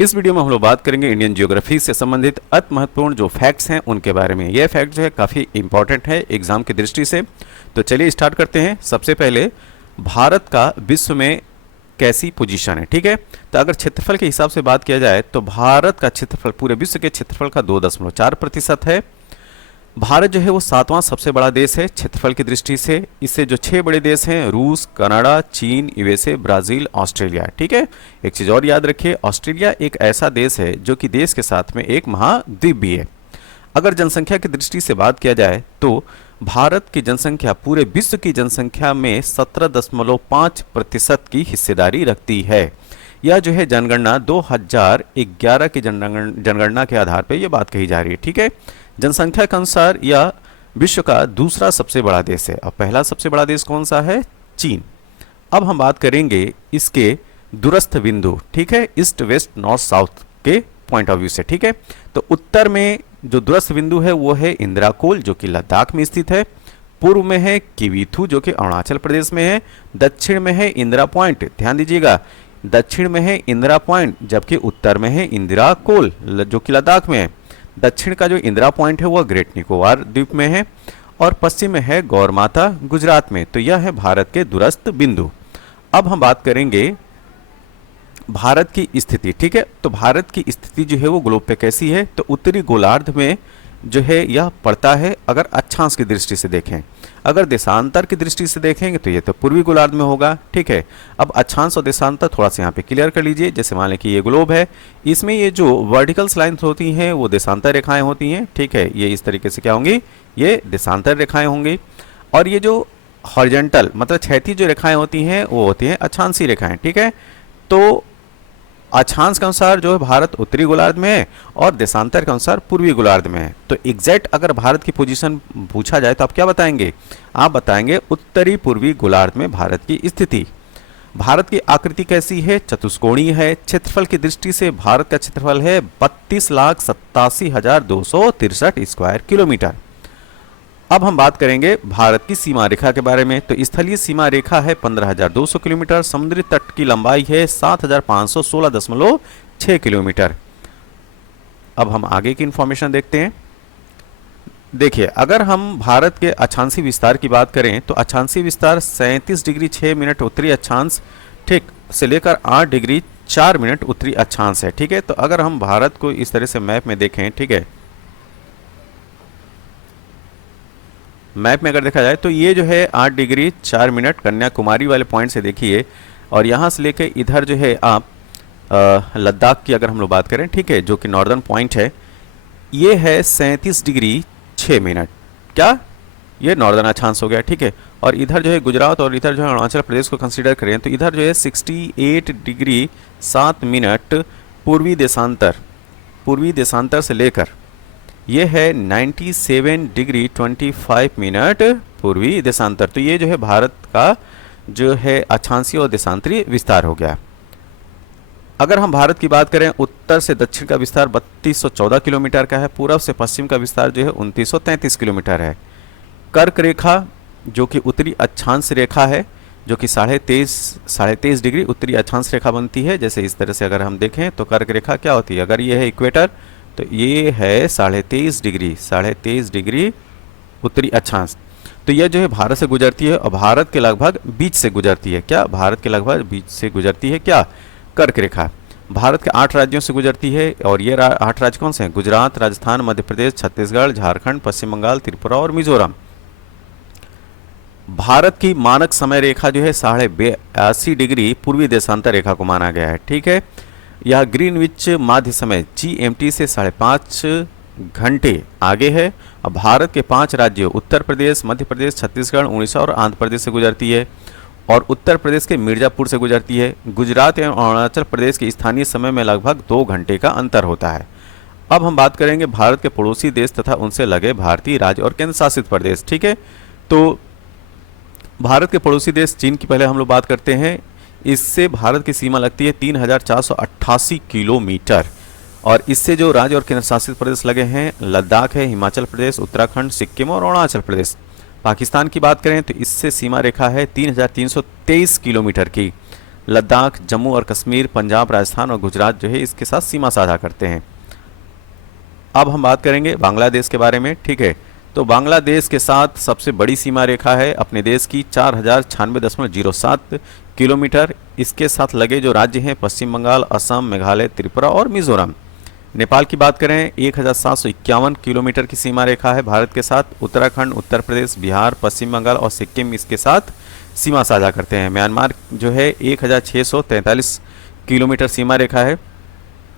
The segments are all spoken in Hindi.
इस वीडियो में हम लोग बात करेंगे इंडियन ज्योग्राफी से संबंधित अति महत्वपूर्ण जो फैक्ट्स हैं उनके बारे में। यह फैक्ट जो है काफ़ी इंपॉर्टेंट है एग्जाम की दृष्टि से। तो चलिए स्टार्ट करते हैं। सबसे पहले भारत का विश्व में कैसी पोजीशन है, ठीक है। तो अगर क्षेत्रफल के हिसाब से बात किया जाए तो भारत का क्षेत्रफल पूरे विश्व के क्षेत्रफल का 2.4% है। भारत जो है वो 7वां सबसे बड़ा देश है क्षेत्रफल की दृष्टि से। इससे जो 6 बड़े देश हैं रूस, कनाडा, चीन, यूएसए, ब्राजील, ऑस्ट्रेलिया, ठीक है। एक चीज़ और याद रखिए, ऑस्ट्रेलिया एक ऐसा देश है जो कि देश के साथ में एक महाद्वीप भी है। अगर जनसंख्या की दृष्टि से बात किया जाए तो भारत की जनसंख्या पूरे विश्व की जनसंख्या में 17.5% की हिस्सेदारी रखती है। यह जो है जनगणना 2011 की जनगणना के आधार पर यह बात कही जा रही है, ठीक है। जनसंख्या के अनुसार यह विश्व का दूसरा सबसे बड़ा देश है और पहला सबसे बड़ा देश कौन सा है? चीन। अब हम बात करेंगे इसके दूरस्थ बिंदु, ठीक है, ईस्ट वेस्ट नॉर्थ साउथ के पॉइंट ऑफ व्यू से, ठीक है। तो उत्तर में जो दूरस्थ बिंदु है वो है इंदिराकोल जो कि लद्दाख में स्थित है। पूर्व में है किवीथू जो कि अरुणाचल प्रदेश में है। दक्षिण में है इंदिरा पॉइंट, ध्यान दीजिएगा, दक्षिण में है इंदिरा पॉइंट, जबकि उत्तर में है इंदिराकोल जो कि लद्दाख में है। दक्षिण का जो इंदिरा पॉइंट है वह ग्रेट निकोबार द्वीप में है और पश्चिम में है गौरमाता गुजरात में। तो यह है भारत के दूरस्थ बिंदु। अब हम बात करेंगे भारत की स्थिति, ठीक है। तो भारत की स्थिति जो है वो ग्लोब पे कैसी है? तो उत्तरी गोलार्ध में जो है यह पड़ता है अगर अक्षांश की दृष्टि से देखें। अगर देशांतर की दृष्टि से देखेंगे तो ये तो पूर्वी गोलार्ध में होगा, ठीक है। अब अक्षांश और देशांतर थोड़ा सा यहाँ पे क्लियर कर लीजिए। जैसे मान लें कि ये ग्लोब है, इसमें ये जो वर्टिकल्स लाइन्स होती हैं वो देशांतर रेखाएं होती हैं, ठीक है। ये इस तरीके से क्या होंगी? ये देशांतर रेखाएं होंगी। और ये जो हॉरिजॉन्टल मतलब क्षैतिज जो रेखाएं होती हैं वो होती हैं अक्षांशीय रेखाएं, ठीक है। तो अक्षांश के अनुसार जो है भारत उत्तरी गोलार्ध में है और देशांतर के अनुसार पूर्वी गोलार्ध में है। तो एग्जैक्ट अगर भारत की पोजीशन पूछा जाए तो आप क्या बताएंगे? आप बताएंगे उत्तरी पूर्वी गोलार्ध में भारत की स्थिति। भारत की आकृति कैसी है? चतुष्कोणीय है। क्षेत्रफल की दृष्टि से भारत का क्षेत्रफल है 32,87,263 स्क्वायर किलोमीटर। अब हम बात करेंगे भारत की सीमा रेखा के बारे में। तो स्थलीय सीमा रेखा है 15,200 किलोमीटर। समुद्री तट की लंबाई है 7,516.6 किलोमीटर। अब हम आगे की इंफॉर्मेशन देखते हैं। देखिए, अगर हम भारत के अक्षांशीय विस्तार की बात करें तो अक्षांशीय विस्तार 37 डिग्री 6 मिनट उत्तरी अक्षांश, ठीक, से लेकर 8 डिग्री 4 मिनट उत्तरी अक्षांश है, ठीक है। तो अगर हम भारत को इस तरह से मैप में देखें, ठीक है, मैप में अगर देखा जाए तो ये जो है 8 डिग्री 4 मिनट कन्याकुमारी वाले पॉइंट से देखिए, और यहाँ से लेके इधर जो है आप लद्दाख की अगर हम लोग बात करें, ठीक है, जो कि नॉर्दर्न पॉइंट है, ये है 37 डिग्री 6 मिनट। क्या? ये नॉर्दर्न अक्षांश हो गया, ठीक है। और इधर जो है गुजरात और इधर जो है अरुणाचल प्रदेश को कंसीडर करें तो इधर जो है 68 डिग्री 7 मिनट पूर्वी देशांतर से लेकर ये है 97 डिग्री 25 मिनट पूर्वी देशांतर। तो ये जो है भारत का जो है अक्षांशीय और देशांतरीय विस्तार हो गया। अगर हम भारत की बात करें, उत्तर से दक्षिण का विस्तार 3214 किलोमीटर का है। पूर्व से पश्चिम का विस्तार जो है 2933 किलोमीटर है। कर्क रेखा जो कि उत्तरी अक्षांश रेखा है, जो कि 23.5 डिग्री उत्तरी अक्षांश रेखा बनती है। जैसे इस तरह से अगर हम देखें तो कर्क रेखा क्या होती है? अगर ये है इक्वेटर तो ये है 23.5 डिग्री उत्तरी अक्षांश। तो यह जो है भारत से गुजरती है और भारत के लगभग बीच से गुजरती है। क्या? भारत के लगभग बीच से गुजरती है क्या? कर्क रेखा। भारत के 8 राज्यों से गुजरती है और ये 8 राज्य कौन से हैं? गुजरात, राजस्थान, मध्य प्रदेश, छत्तीसगढ़, झारखंड, पश्चिम बंगाल, त्रिपुरा और मिजोरम। भारत की मानक समय रेखा जो है 82.5 डिग्री पूर्वी देशांतर रेखा को माना गया है, ठीक है। यह ग्रीनविच माध्य समय GMT से 5.5 घंटे आगे है और भारत के 5 राज्यों उत्तर प्रदेश, मध्य प्रदेश, छत्तीसगढ़, उड़ीसा और आंध्र प्रदेश से गुजरती है और उत्तर प्रदेश के मिर्जापुर से गुजरती है। गुजरात एवं अरुणाचल प्रदेश के स्थानीय समय में लगभग 2 घंटे का अंतर होता है। अब हम बात करेंगे भारत के पड़ोसी देश तथा उनसे लगे भारतीय राज्य और केंद्र शासित प्रदेश, ठीक है। तो भारत के पड़ोसी देश चीन की पहले हम लोग बात करते हैं। इससे भारत की सीमा लगती है 3,488 किलोमीटर और इससे जो राज्य और केंद्र शासित प्रदेश लगे हैं लद्दाख है, हिमाचल प्रदेश, उत्तराखंड, सिक्किम और अरुणाचल प्रदेश। पाकिस्तान की बात करें तो इससे सीमा रेखा है 3,323 किलोमीटर की। लद्दाख, जम्मू और कश्मीर, पंजाब, राजस्थान और गुजरात जो है इसके साथ सीमा साझा करते हैं। अब हम बात करेंगे बांग्लादेश के बारे में, ठीक है। तो बांग्लादेश के साथ सबसे बड़ी सीमा रेखा है अपने देश की 4096.07 किलोमीटर। इसके साथ लगे जो राज्य हैं पश्चिम बंगाल, असम, मेघालय, त्रिपुरा और मिजोरम। नेपाल की बात करें 1751 किलोमीटर की सीमा रेखा है भारत के साथ। उत्तराखंड, उत्तर प्रदेश, बिहार, पश्चिम बंगाल और सिक्किम इसके साथ सीमा साझा करते हैं। म्यांमार जो है 1643 किलोमीटर सीमा रेखा है,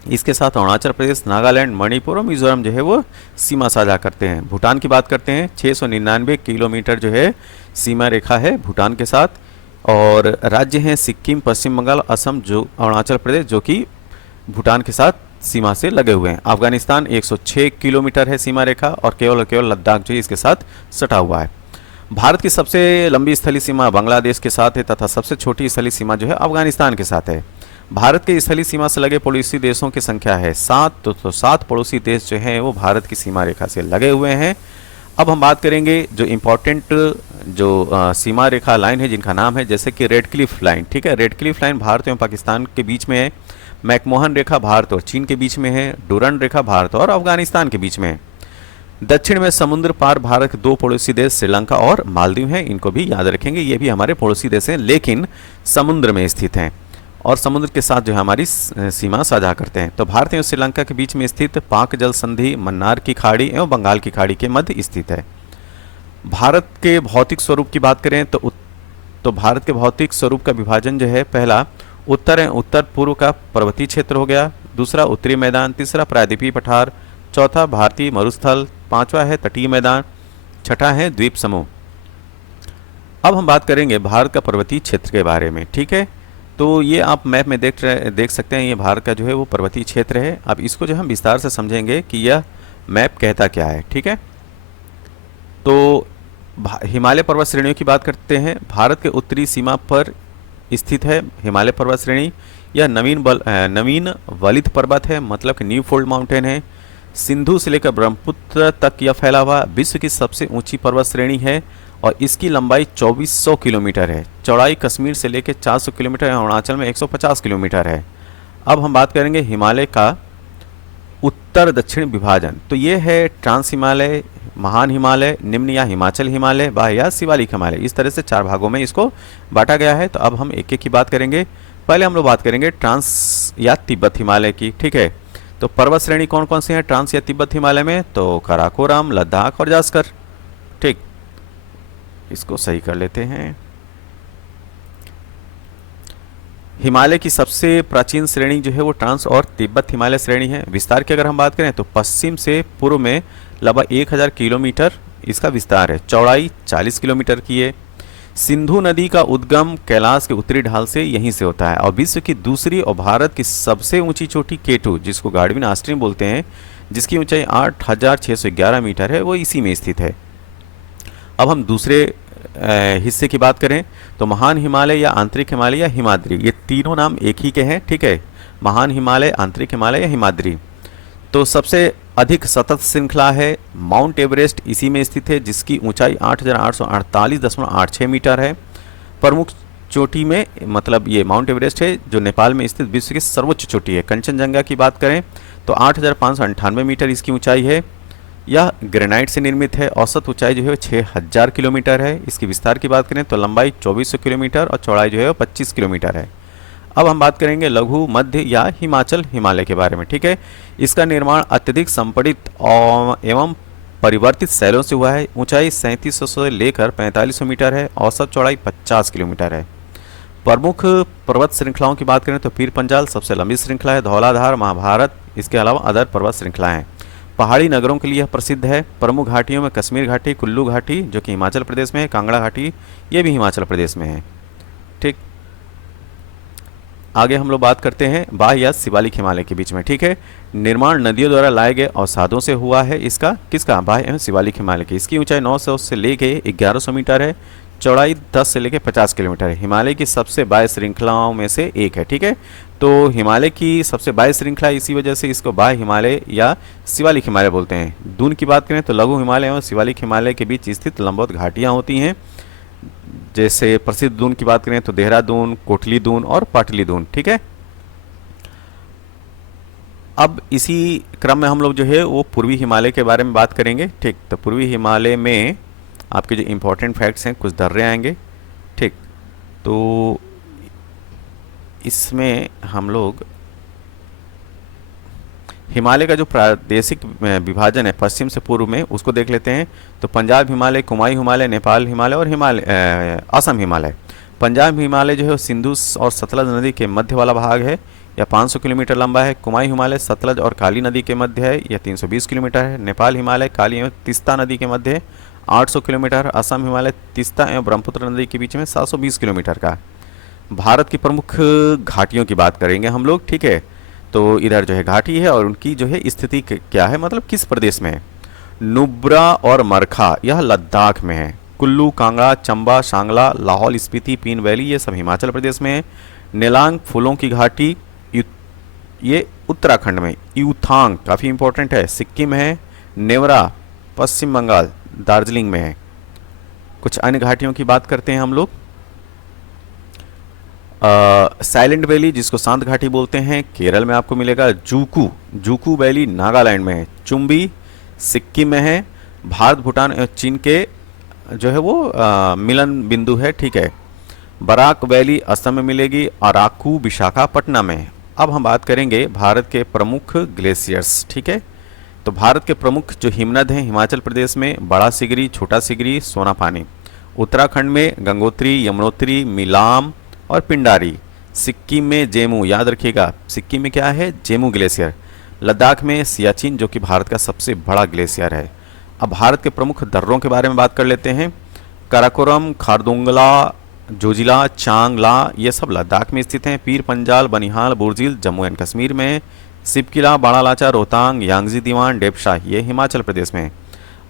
इसके साथ अरुणाचल प्रदेश, नागालैंड, मणिपुर और मिजोरम जो है वो सीमा साझा करते हैं। भूटान की बात करते हैं 699 किलोमीटर जो है सीमा रेखा है भूटान के साथ, और राज्य हैं सिक्किम, पश्चिम बंगाल, असम, जो अरुणाचल प्रदेश जो कि भूटान के साथ सीमा से लगे हुए हैं। अफगानिस्तान 106 किलोमीटर है सीमा रेखा, और केवल लद्दाख जो है इसके साथ सटा हुआ है। भारत की सबसे लंबी स्थलीय सीमा बांग्लादेश के साथ है तथा सबसे छोटी स्थलीय सीमा जो है अफगानिस्तान के साथ है। भारत के स्थलीय सीमा से लगे पड़ोसी देशों की संख्या है 7, तो 7 पड़ोसी देश जो हैं वो भारत की सीमा रेखा से लगे हुए हैं। अब हम बात करेंगे जो इम्पोर्टेंट जो सीमा रेखा लाइन है जिनका नाम है, जैसे कि रेड क्लिफ लाइन, ठीक है। रेड क्लिफ लाइन भारत एवं पाकिस्तान के बीच में है। मैकमोहन रेखा भारत और चीन के बीच में है। डूरंड रेखा भारत और अफगानिस्तान के बीच में है। दक्षिण में समुद्र पार भारत के 2 पड़ोसी देश श्रीलंका और मालदीव हैं, इनको भी याद रखेंगे, ये भी हमारे पड़ोसी देश हैं लेकिन समुद्र में स्थित हैं और समुद्र के साथ जो है हमारी सीमा साझा करते हैं। तो भारत एवं श्रीलंका के बीच में स्थित पाक जल संधि मन्नार की खाड़ी एवं बंगाल की खाड़ी के मध्य स्थित है। भारत के भौतिक स्वरूप की बात करें तो भारत के भौतिक स्वरूप का विभाजन जो है, पहला उत्तर एवं उत्तर पूर्व का पर्वतीय क्षेत्र हो गया, दूसरा उत्तरी मैदान, तीसरा प्रायद्वीपीय पठार, चौथा भारतीय मरुस्थल, पांचवा है तटीय मैदान, छठा है द्वीप समूह। अब हम बात करेंगे भारत का पर्वतीय क्षेत्र के बारे में, ठीक है। तो ये आप मैप में देख सकते हैं, ये भारत का जो है वो पर्वतीय क्षेत्र है। अब इसको जो हम विस्तार से समझेंगे कि यह मैप कहता क्या है, ठीक है। तो हिमालय पर्वत श्रेणियों की बात करते हैं। भारत के उत्तरी सीमा पर स्थित है हिमालय पर्वत श्रेणी। यह नवीन वलित पर्वत है, मतलब कि न्यू फोल्ड माउंटेन है। सिंधु से लेकर ब्रह्मपुत्र तक यह फैला हुआ विश्व की सबसे ऊंची पर्वत श्रेणी है और इसकी लंबाई 2400 किलोमीटर है। चौड़ाई कश्मीर से लेकर 400 किलोमीटर है, अरुणाचल में 150 किलोमीटर है। अब हम बात करेंगे हिमालय का उत्तर दक्षिण विभाजन। तो ये है ट्रांस हिमालय, महान हिमालय, निम्न या हिमाचल हिमालय, बाह्य या शिवालिक हिमालय। इस तरह से 4 भागों में इसको बांटा गया है। तो अब हम एक एक की बात करेंगे। पहले हम लोग बात करेंगे ट्रांस या तिब्बत हिमालय की, ठीक है। तो पर्वत श्रेणी कौन कौन सी हैं ट्रांस या तिब्बत हिमालय में? तो काराकोरम, लद्दाख और जास्कर, ठीक। इसको सही कर लेते हैं। हिमालय की सबसे प्राचीन श्रेणी जो है वो ट्रांस और तिब्बत हिमालय श्रेणी है। विस्तार की अगर हम बात करें तो पश्चिम से पूर्व में लगभग 1000 किलोमीटर इसका विस्तार है। चौड़ाई 40 किलोमीटर की है। सिंधु नदी का उद्गम कैलाश के उत्तरी ढाल से यहीं से होता है और विश्व की दूसरी और भारत की सबसे ऊंची चोटी केटू, जिसको गार्डविन आस्ट्रीम बोलते हैं, जिसकी ऊंचाई 8611 मीटर है, वो इसी में स्थित है। अब हम दूसरे हिस्से की बात करें तो महान हिमालय या आंतरिक हिमालय या हिमाद्री, ये तीनों नाम एक ही के हैं, ठीक है। महान हिमालय, आंतरिक हिमालय या हिमाद्री। तो सबसे अधिक सतत श्रृंखला है माउंट एवरेस्ट, इसी में स्थित है, जिसकी ऊंचाई 8848.86 मीटर है। प्रमुख चोटी में मतलब ये माउंट एवरेस्ट है जो नेपाल में स्थित विश्व की सर्वोच्च चोटी है। कंचनजंगा की बात करें तो 8598 मीटर इसकी ऊंचाई है। यह ग्रेनाइट से निर्मित है। औसत ऊंचाई जो है 6000 किलोमीटर है। इसकी विस्तार की बात करें तो लंबाई 2400 किलोमीटर और चौड़ाई जो है 25 किलोमीटर है। अब हम बात करेंगे लघु मध्य या हिमाचल हिमालय के बारे में, ठीक है। इसका निर्माण अत्यधिक संपीड़ित एवं परिवर्तित शैलों से हुआ है। ऊंचाई 3700 से लेकर 4500 मीटर है। औसत चौड़ाई 50 किलोमीटर है। प्रमुख पर्वत श्रृंखलाओं की बात करें तो पीर पंजाल सबसे लंबी श्रृंखला है, धौलाधार, महाभारत, इसके अलावा अदर पर्वत श्रृंखलाएं। पहाड़ी नगरों के लिए यह प्रसिद्ध है। प्रमुख घाटियों में कश्मीर घाटी, कुल्लू घाटी जो कि हिमाचल प्रदेश में है, कांगड़ा घाटी ये भी हिमाचल प्रदेश में है, ठीक। आगे हम लोग बात करते हैं बाह्य या शिवालिक हिमालय के बीच में, ठीक है। निर्माण नदियों द्वारा लाए गए अवसादों से हुआ है। इसका किसका? बाह्य एवं शिवालिक हिमालय की। इसकी ऊंचाई 900 से लेके 1100 मीटर है। चौड़ाई 10 से लेके 50 किलोमीटर है। हिमालय की सबसे बाह्य श्रृंखलाओं में से एक है, ठीक है। तो हिमालय की सबसे बाह्य श्रृंखला, इसी वजह से इसको बाह्य हिमालय या शिवालिक हिमालय बोलते हैं। दून की बात करें तो लघु हिमालय एवं शिवालिक हिमालय के बीच स्थित लंबवत घाटियाँ होती हैं। जैसे प्रसिद्ध दून की बात करें तो देहरादून, कोटली दून और पाटली दून, ठीक है। अब इसी क्रम में हम लोग जो है वो पूर्वी हिमालय के बारे में बात करेंगे, ठीक। तो पूर्वी हिमालय में आपके जो इम्पोर्टेंट फैक्ट्स हैं, कुछ दर्रे आएंगे, ठीक। तो इसमें हम लोग हिमालय का जो प्रादेशिक विभाजन है पश्चिम से पूर्व में, उसको देख लेते हैं। तो पंजाब हिमालय, कुमाई हिमालय, नेपाल हिमालय और असम हिमालय। पंजाब हिमालय जो है वो सिंधु और सतलज नदी के मध्य वाला भाग है, यह 500 किलोमीटर लंबा है। कुमाई हिमालय सतलज और काली नदी के मध्य है, यह 320 किलोमीटर है। नेपाल हिमालय काली एवं तीस्ता नदी के मध्य है, 800 किलोमीटर। असम हिमालय तीस्ता एवं ब्रह्मपुत्र नदी के बीच में 720 किलोमीटर का। भारत की प्रमुख घाटियों की बात करेंगे हम लोग, ठीक है। तो इधर जो है घाटी है और उनकी जो है स्थिति क्या है, मतलब किस प्रदेश में है। नुब्रा और मरखा यह लद्दाख में है। कुल्लू, कांगड़ा, चंबा, सांगला, लाहौल स्पीति, पीन वैली ये सब हिमाचल प्रदेश में है। नेलांग फूलों की घाटी ये उत्तराखंड में। यूथांग काफ़ी इंपॉर्टेंट है, सिक्किम है। नेवरा पश्चिम बंगाल, दार्जिलिंग में है। कुछ अन्य घाटियों की बात करते हैं हम लोग। साइलेंट वैली जिसको शांत घाटी बोलते हैं, केरल में आपको मिलेगा। जूकू जूकू वैली नागालैंड में है। चुम्बी सिक्किम में है। भारत, भूटान और चीन के जो है वो मिलन बिंदु है, ठीक है। बराक वैली असम में मिलेगी। अराकू विशाखापट्टनम में है। अब हम बात करेंगे भारत के प्रमुख ग्लेशियर्स, ठीक है। तो भारत के प्रमुख जो हिमनद हैं हिमाचल प्रदेश में बड़ा सिगरी, छोटा सिगरी, सोनापानी। उत्तराखंड में गंगोत्री, यमुनोत्री, मिलाम और पिंडारी। सिक्किम में जेमू, याद रखिएगा सिक्किम में क्या है, जेमू ग्लेशियर। लद्दाख में सियाचिन जो कि भारत का सबसे बड़ा ग्लेशियर है। अब भारत के प्रमुख दर्रों के बारे में बात कर लेते हैं। काराकोरम, खारदुंगला, जोजिला, चांगला ये सब लद्दाख में स्थित हैं। पीर पंजाल, बनिहाल, बुर्जिल जम्मू एंड कश्मीर में। सिपकिला, बाड़ालाचा, रोहतांग, यांगजी दीवान, डेपशाह ये हिमाचल प्रदेश में।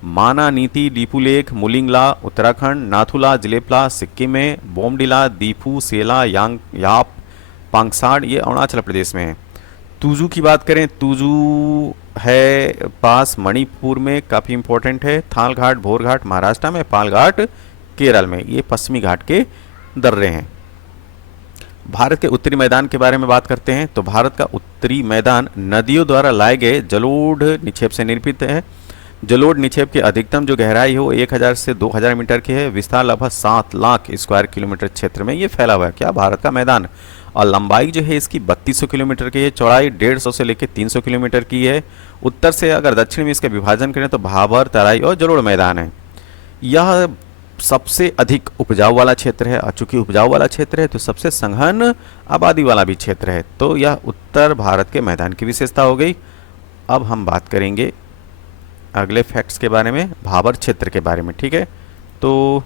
माना नीति, डीपुलेख, मुलिंगला उत्तराखंड। नाथुला, जिलेपला सिक्किम में। बोमडिला, दीफू, सेला, याप, पांगसाड़ ये अरुणाचल प्रदेश में है। तुजू की बात करें, तुजू है पास मणिपुर में, काफ़ी इंपॉर्टेंट है। थालघाट, भोरघाट महाराष्ट्र में। पालघाट केरल में। ये पश्चिमी घाट के दर्रे हैं। भारत के उत्तरी मैदान के बारे में बात करते हैं। तो भारत का उत्तरी मैदान नदियों द्वारा लाए गए जलोढ़ निक्षेप से निर्मित है। जलोढ़ निक्षेप की अधिकतम जो गहराई है वो 1000 से 2000 मीटर की है। विस्तार लगभग 7 लाख स्क्वायर किलोमीटर क्षेत्र में ये फैला हुआ है, क्या भारत का मैदान। और लंबाई जो है इसकी 3200 किलोमीटर की है। चौड़ाई 150 से लेकर 300 किलोमीटर की है। उत्तर से अगर दक्षिण में इसका विभाजन करें तो भाबर, तराई और जलोढ़ मैदान है। यह सबसे अधिक उपजाऊ वाला क्षेत्र है और चूंकि उपजाऊ वाला क्षेत्र है तो सबसे सघन आबादी वाला भी क्षेत्र है। तो यह उत्तर भारत के मैदान की विशेषता हो गई। अब हम बात करेंगे अगले फैक्ट्स के बारे में, भाबर क्षेत्र के बारे में, ठीक है। तो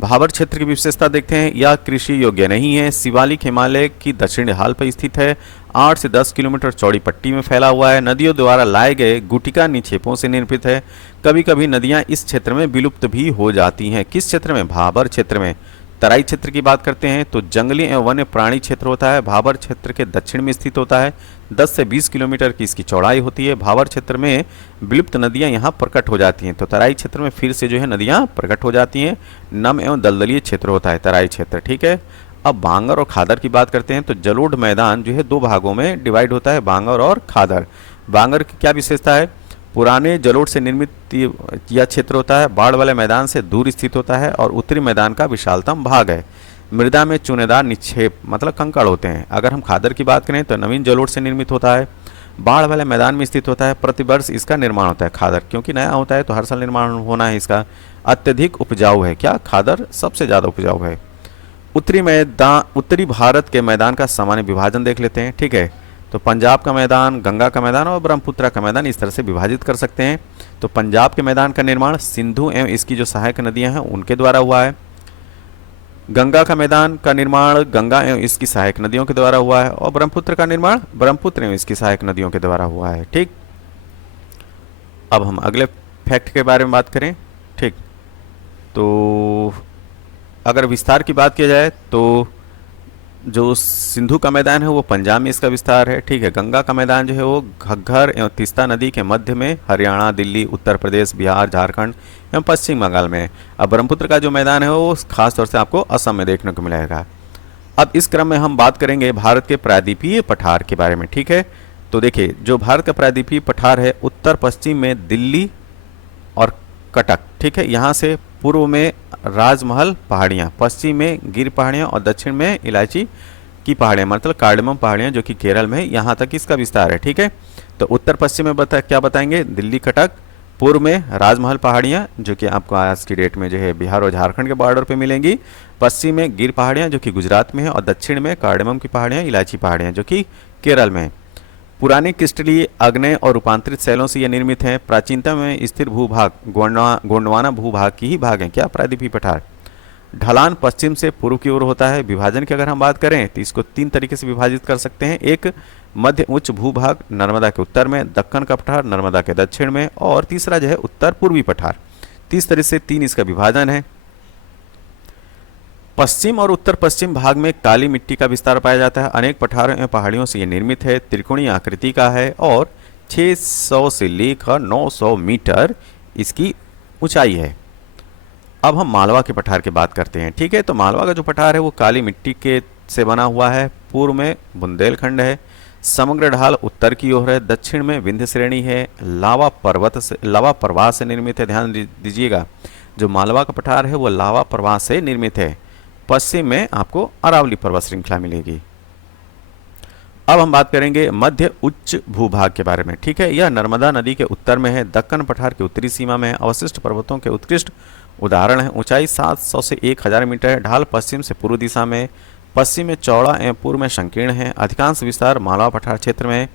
भाबर क्षेत्र की विशेषता देखते हैं। यह कृषि योग्य नहीं है। शिवालिक हिमालय की दक्षिणी ढाल पर स्थित है। 8 से 10 किलोमीटर चौड़ी पट्टी में फैला हुआ है। नदियों द्वारा लाए गए गुटिका निक्षेपों से निर्मित है। कभी कभी नदियां इस क्षेत्र में विलुप्त भी हो जाती हैं। किस क्षेत्र में, भाबर क्षेत्र में। तराई क्षेत्र की बात करते हैं तो जंगली एवं वन्य प्राणी क्षेत्र होता है। भाबर क्षेत्र के दक्षिण में स्थित होता है। 10 से 20 किलोमीटर की इसकी चौड़ाई होती है। भाबर क्षेत्र में विलुप्त नदियां यहाँ प्रकट हो जाती हैं। तो तराई क्षेत्र में फिर से जो है नदियां प्रकट हो जाती हैं। नम एवं दलदलीय क्षेत्र होता है तराई क्षेत्र, ठीक है। अब बांगर और खादर की बात करते हैं तो जलोढ़ मैदान जो है 2 भागों में डिवाइड होता है, बांगर और खादर। बांगर की क्या विशेषता है, पुराने जलोढ़ से निर्मित यह क्षेत्र होता है। बाढ़ वाले मैदान से दूर स्थित होता है और उत्तरी मैदान का विशालतम भाग है। मृदा में चूनेदार निक्षेप मतलब कंकड़ होते हैं। अगर हम खादर की बात करें तो नवीन जलोढ़ से निर्मित होता है। बाढ़ वाले मैदान में स्थित होता है। प्रतिवर्ष इसका निर्माण होता है खादर, क्योंकि नया होता है तो हर साल निर्माण होना है इसका। अत्यधिक उपजाऊ है, क्या खादर सबसे ज़्यादा उपजाऊ है। उत्तरी भारत के मैदान का सामान्य विभाजन देख लेते हैं, ठीक है। तो पंजाब का मैदान, गंगा का मैदान और ब्रह्मपुत्र का मैदान इस तरह से विभाजित कर सकते हैं। तो पंजाब के मैदान का निर्माण सिंधु एवं इसकी जो सहायक नदियां हैं उनके द्वारा हुआ है। गंगा का मैदान का निर्माण गंगा एवं इसकी सहायक नदियों के द्वारा हुआ है। और ब्रह्मपुत्र का निर्माण ब्रह्मपुत्र एवं इसकी सहायक नदियों के द्वारा हुआ है, ठीक। अब हम अगले फैक्ट के बारे में बात करें, ठीक। तो अगर विस्तार की बात की जाए तो जो सिंधु का मैदान है वो पंजाब में इसका विस्तार है, ठीक है। गंगा का मैदान जो है वो घग्गर एवं तीस्ता नदी के मध्य में हरियाणा, दिल्ली, उत्तर प्रदेश, बिहार, झारखंड एवं पश्चिम बंगाल में। अब ब्रह्मपुत्र का जो मैदान है वो खास तौर से आपको असम में देखने को मिलेगा। अब इस क्रम में हम बात करेंगे भारत के प्रायद्वीपीय पठार के बारे में, ठीक है। तो देखिए, जो भारत का प्रायद्वीपीय पठार है, उत्तर पश्चिम में दिल्ली और कटक, ठीक है, यहाँ से पूर्व में राजमहल पहाड़ियाँ, पश्चिम में गिर पहाड़ियाँ और दक्षिण में इलायची की पहाड़ियाँ, मतलब कार्डमम पहाड़ियाँ जो कि केरल में, यहाँ तक इसका विस्तार है, ठीक है। तो उत्तर पश्चिम में क्या बताएंगे, दिल्ली कटक, पूर्व में राजमहल पहाड़ियाँ जो कि आपको आज की डेट में जो है बिहार और झारखंड के बॉर्डर पे मिलेंगी, पश्चिम में गिर पहाड़ियाँ जो कि गुजरात में है, और दक्षिण में कार्डमम की पहाड़ियाँ, इलायची पहाड़ियाँ जो कि केरल में है। पुराने क्रिस्टलीय, आग्नेय और रूपांतरित शैलों से यह निर्मित है। प्राचीनता में स्थिर भूभाग गोंडवाना भूभाग की ही भाग है क्या, प्रायद्वीपीय पठार। ढलान पश्चिम से पूर्व की ओर होता है। विभाजन की अगर हम बात करें तो इसको 3 तरीके से विभाजित कर सकते हैं। एक, मध्य उच्च भूभाग नर्मदा के उत्तर में, दक्कन का पठार नर्मदा के दक्षिण में, और तीसरा जो है उत्तर पूर्वी पठार। 30 तरह से 3 इसका विभाजन है। पश्चिम और उत्तर पश्चिम भाग में काली मिट्टी का विस्तार पाया जाता है। अनेक पठारों एवं पहाड़ियों से यह निर्मित है। त्रिकोणीय आकृति का है और 600 से लेकर 900 मीटर इसकी ऊंचाई है। अब हम मालवा के पठार की बात करते हैं, ठीक है। तो मालवा का जो पठार है वो काली मिट्टी के से बना हुआ है। पूर्व में बुंदेलखंड है, समग्र ढाल उत्तर की ओर है, दक्षिण में विंध्य श्रेणी है, लावा प्रवाह से निर्मित है। ध्यान दीजिएगा, जो मालवा का पठार है वो लावा प्रवाह से निर्मित है। पश्चिम में आपको अरावली पर्वत श्रृंखला मिलेगी। अब हम बात करेंगे मध्य उच्च भूभाग के बारे में, ठीक है। यह नर्मदा नदी के उत्तर में है, दक्कन पठार की उत्तरी सीमा में है, अवशिष्ट पर्वतों के उत्कृष्ट उदाहरण है। ऊंचाई 700 से 1000 मीटर है। ढाल पश्चिम से पूर्व दिशा में, पश्चिम में चौड़ा एवं पूर्व में संकीर्ण है। अधिकांश विस्तार मालवा पठार क्षेत्र में।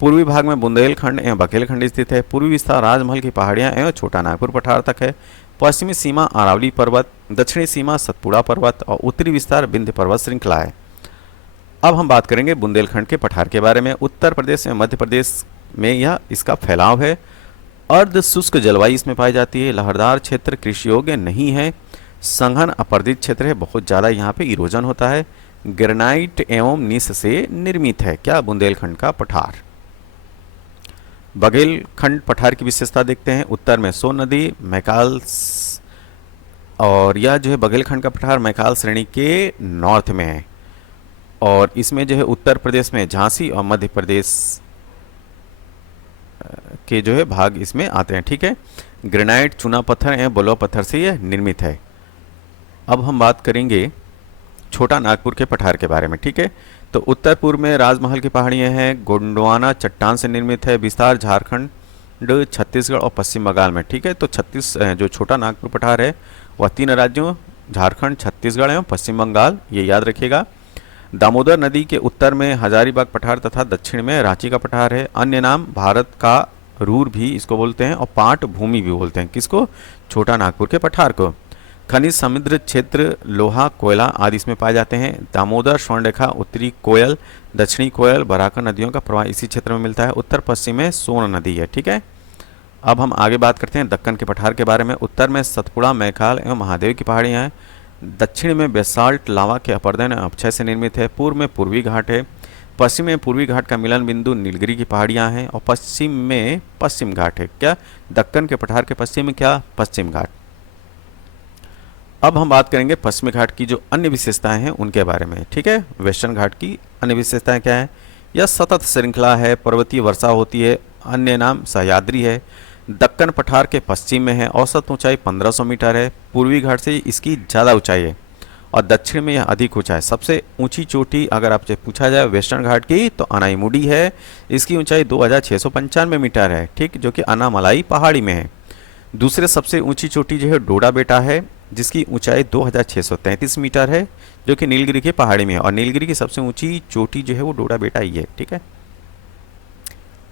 पूर्वी भाग में बुंदेलखंड एवं बघेलखंड स्थित है। पूर्वी विस्तार राजमहल की पहाड़ियां एवं छोटा नागपुर पठार तक है। पश्चिमी सीमा अरावली पर्वत, दक्षिणी सीमा सतपुड़ा पर्वत और उत्तरी विस्तार विंध्य पर्वत श्रृंखला है। अब हम बात करेंगे बुंदेलखंड के पठार के बारे में। उत्तर प्रदेश एवं मध्य प्रदेश में यह इसका फैलाव है। अर्ध शुष्क जलवायु इसमें पाई जाती है। लहरदार क्षेत्र कृषि योग्य नहीं है। संघन अपर्दित क्षेत्र है, बहुत ज़्यादा यहाँ पे इरोजन होता है। ग्रेनाइट एवं नीस से निर्मित है क्या, बुंदेलखंड का पठार। बघेलखंड पठार की विशेषता देखते हैं। उत्तर में सोन नदी, मैकाल, और यह जो है बघेलखंड का पठार मैकाल श्रेणी के नॉर्थ में है। और इसमें जो है उत्तर प्रदेश में झांसी और मध्य प्रदेश के जो है भाग इसमें आते हैं, ठीक है। ग्रेनाइट, चूना पत्थर एवं बलुआ पत्थर से यह निर्मित है। अब हम बात करेंगे छोटा नागपुर के पठार के बारे में, ठीक है। तो उत्तर पूर्व में राजमहल की पहाड़ियाँ हैं। गोंडवाना चट्टान से निर्मित है। विस्तार झारखंड, छत्तीसगढ़ और पश्चिम बंगाल में, ठीक है। तो जो छोटा नागपुर पठार है वह 3 राज्यों झारखंड, छत्तीसगढ़ एवं पश्चिम बंगाल, ये याद रखिएगा। दामोदर नदी के उत्तर में हजारीबाग पठार तथा दक्षिण में रांची का पठार है। अन्य नाम भारत का रूर भी इसको बोलते हैं और पाट भूमि भी बोलते हैं। किसको, छोटा नागपुर के पठार को। खनिज समुद्र क्षेत्र, लोहा, कोयला आदि इसमें पाए जाते हैं। दामोदर स्वर्णरेखा, उत्तरी कोयल, दक्षिणी कोयल, बराकर नदियों का प्रवाह इसी क्षेत्र में मिलता है। उत्तर पश्चिम में सोन नदी है, ठीक है। अब हम आगे बात करते हैं दक्कन के पठार के बारे में। उत्तर में सतपुड़ा, मैकाल एवं महादेव की पहाड़ियाँ हैं। दक्षिण में बेसाल्ट लावा के अपरदन अपक्षय से निर्मित है। पूर्व में पूर्वी घाट है। पश्चिम में पूर्वी घाट का मिलन बिंदु नीलगिरी की पहाड़ियाँ हैं। और पश्चिम में पश्चिम घाट है क्या, दक्कन के पठार के पश्चिम में क्या, पश्चिम घाट। अब हम बात करेंगे पश्चिमी घाट की जो अन्य विशेषताएं हैं उनके बारे में, ठीक है। वेस्टर्न घाट की अन्य विशेषताएं क्या है, यह सतत श्रृंखला है, पर्वतीय वर्षा होती है, अन्य नाम सह्याद्री है। दक्कन पठार के पश्चिम में है। औसत ऊंचाई 1500 मीटर है। पूर्वी घाट से इसकी ज़्यादा ऊंचाई है और दक्षिण में यह अधिक ऊंचा है। सबसे ऊंची चोटी अगर आपसे पूछा जाए वेस्टर्न घाट की तो अनाईमुडी है। इसकी ऊंचाई 2695 मीटर है, ठीक, जो कि अनामलाई पहाड़ी में है। दूसरे सबसे ऊंची चोटी जो है डोडा बेटा है, जिसकी ऊंचाई 2633 मीटर है, जो कि नीलगिरी की पहाड़ी में है। और नीलगिरी की सबसे ऊंची चोटी जो है वो डोडा बेटा ही है, ठीक है।